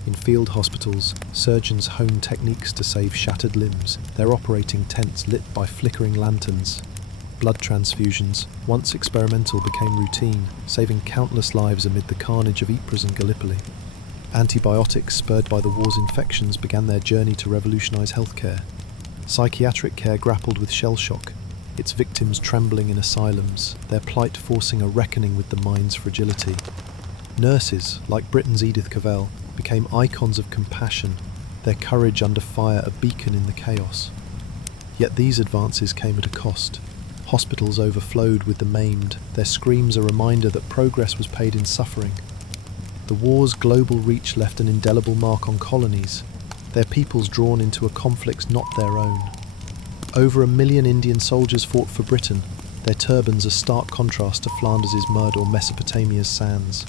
In field hospitals, surgeons honed techniques to save shattered limbs, their operating tents lit by flickering lanterns. Blood transfusions, once experimental, became routine, saving countless lives amid the carnage of Ypres and Gallipoli. Antibiotics, spurred by the war's infections, began their journey to revolutionise healthcare. Psychiatric care grappled with shell shock, its victims trembling in asylums, their plight forcing a reckoning with the mind's fragility. Nurses, like Britain's Edith Cavell, became icons of compassion, their courage under fire a beacon in the chaos. Yet these advances came at a cost. Hospitals overflowed with the maimed, their screams a reminder that progress was paid in suffering. The war's global reach left an indelible mark on colonies, their peoples drawn into a conflict not their own. Over 1 million Indian soldiers fought for Britain, their turbans a stark contrast to Flanders' mud or Mesopotamia's sands.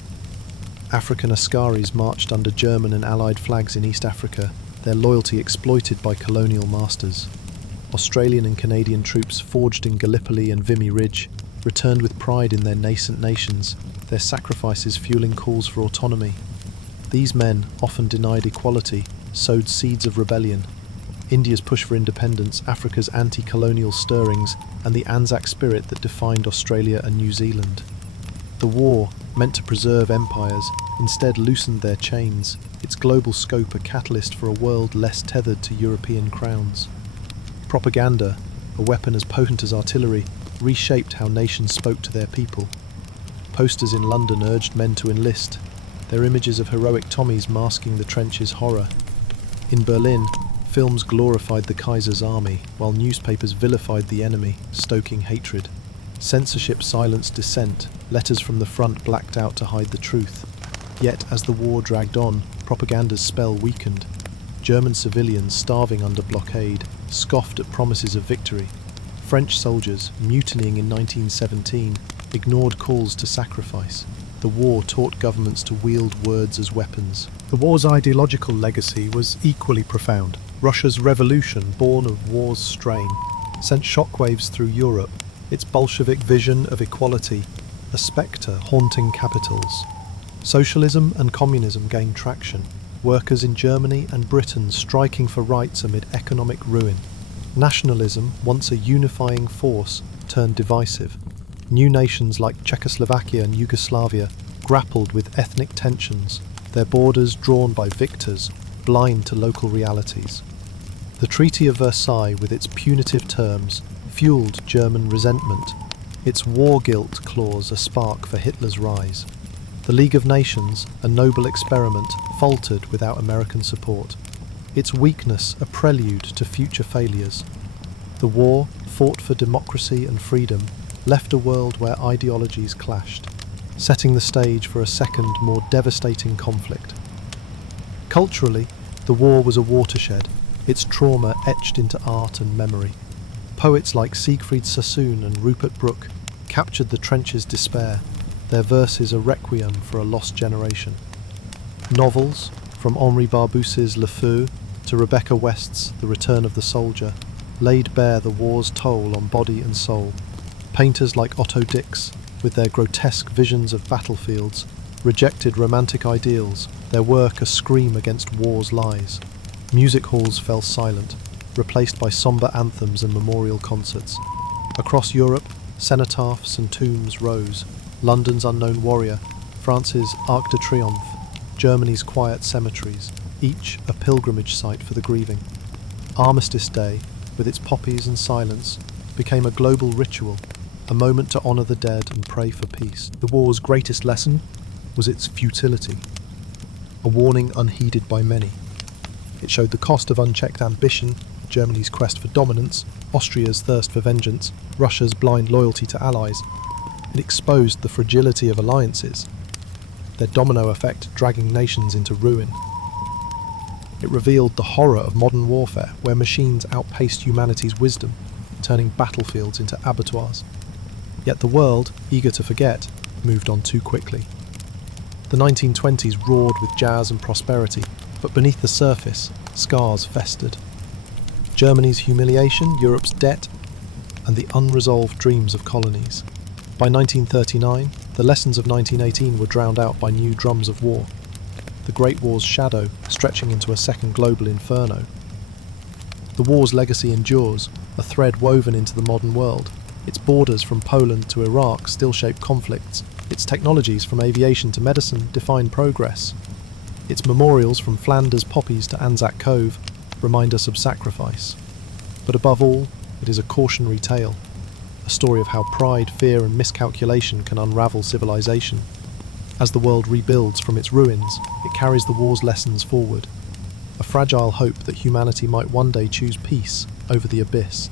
African Askaris marched under German and Allied flags in East Africa, their loyalty exploited by colonial masters. Australian and Canadian troops forged in Gallipoli and Vimy Ridge returned with pride in their nascent nations, their sacrifices fueling calls for autonomy. These men, often denied equality, sowed seeds of rebellion. India's push for independence, Africa's anti-colonial stirrings, and the Anzac spirit that defined Australia and New Zealand. The war, meant to preserve empires, instead loosened their chains, its global scope a catalyst for a world less tethered to European crowns. Propaganda, a weapon as potent as artillery, reshaped how nations spoke to their people. Posters in London urged men to enlist, their images of heroic Tommies masking the trenches' horror. In Berlin, films glorified the Kaiser's army, while newspapers vilified the enemy, stoking hatred. Censorship silenced dissent, letters from the front blacked out to hide the truth. Yet, as the war dragged on, propaganda's spell weakened. German civilians, starving under blockade, scoffed at promises of victory. French soldiers, mutinying in 1917, ignored calls to sacrifice. The war taught governments to wield words as weapons. The war's ideological legacy was equally profound. Russia's revolution, born of war's strain, sent shockwaves through Europe, its Bolshevik vision of equality, a spectre haunting capitals. Socialism and communism gained traction, workers in Germany and Britain striking for rights amid economic ruin. Nationalism, once a unifying force, turned divisive. New nations like Czechoslovakia and Yugoslavia grappled with ethnic tensions, their borders drawn by victors, blind to local realities. The Treaty of Versailles, with its punitive terms, fueled German resentment, its war guilt clause a spark for Hitler's rise. The League of Nations, a noble experiment, faltered without American support, its weakness a prelude to future failures. The war, fought for democracy and freedom, left a world where ideologies clashed, setting the stage for a second, more devastating conflict. Culturally, the war was a watershed, its trauma etched into art and memory. Poets like Siegfried Sassoon and Rupert Brooke captured the trench's despair, their verses a requiem for a lost generation. Novels, from Henri Barbuse's Le Feu to Rebecca West's The Return of the Soldier, laid bare the war's toll on body and soul. Painters like Otto Dix, with their grotesque visions of battlefields, rejected romantic ideals, their work a scream against war's lies. Music halls fell silent, replaced by sombre anthems and memorial concerts. Across Europe, cenotaphs and tombs rose. London's unknown warrior, France's Arc de Triomphe, Germany's quiet cemeteries, each a pilgrimage site for the grieving. Armistice Day, with its poppies and silence, became a global ritual, a moment to honour the dead and pray for peace. The war's greatest lesson was its futility, a warning unheeded by many. It showed the cost of unchecked ambition, Germany's quest for dominance, Austria's thirst for vengeance, Russia's blind loyalty to allies. It exposed the fragility of alliances, their domino effect dragging nations into ruin. It revealed the horror of modern warfare, where machines outpaced humanity's wisdom, turning battlefields into abattoirs. Yet the world, eager to forget, moved on too quickly. The 1920s roared with jazz and prosperity, but beneath the surface, scars festered. Germany's humiliation, Europe's debt, and the unresolved dreams of colonies. By 1939, the lessons of 1918 were drowned out by new drums of war, the Great War's shadow stretching into a second global inferno. The war's legacy endures, a thread woven into the modern world. Its borders from Poland to Iraq still shape conflicts. Its technologies from aviation to medicine define progress. Its memorials from Flanders poppies to Anzac Cove remind us of sacrifice. But above all, it is a cautionary tale, a story of how pride, fear and miscalculation can unravel civilization. As the world rebuilds from its ruins, it carries the war's lessons forward, a fragile hope that humanity might one day choose peace over the abyss.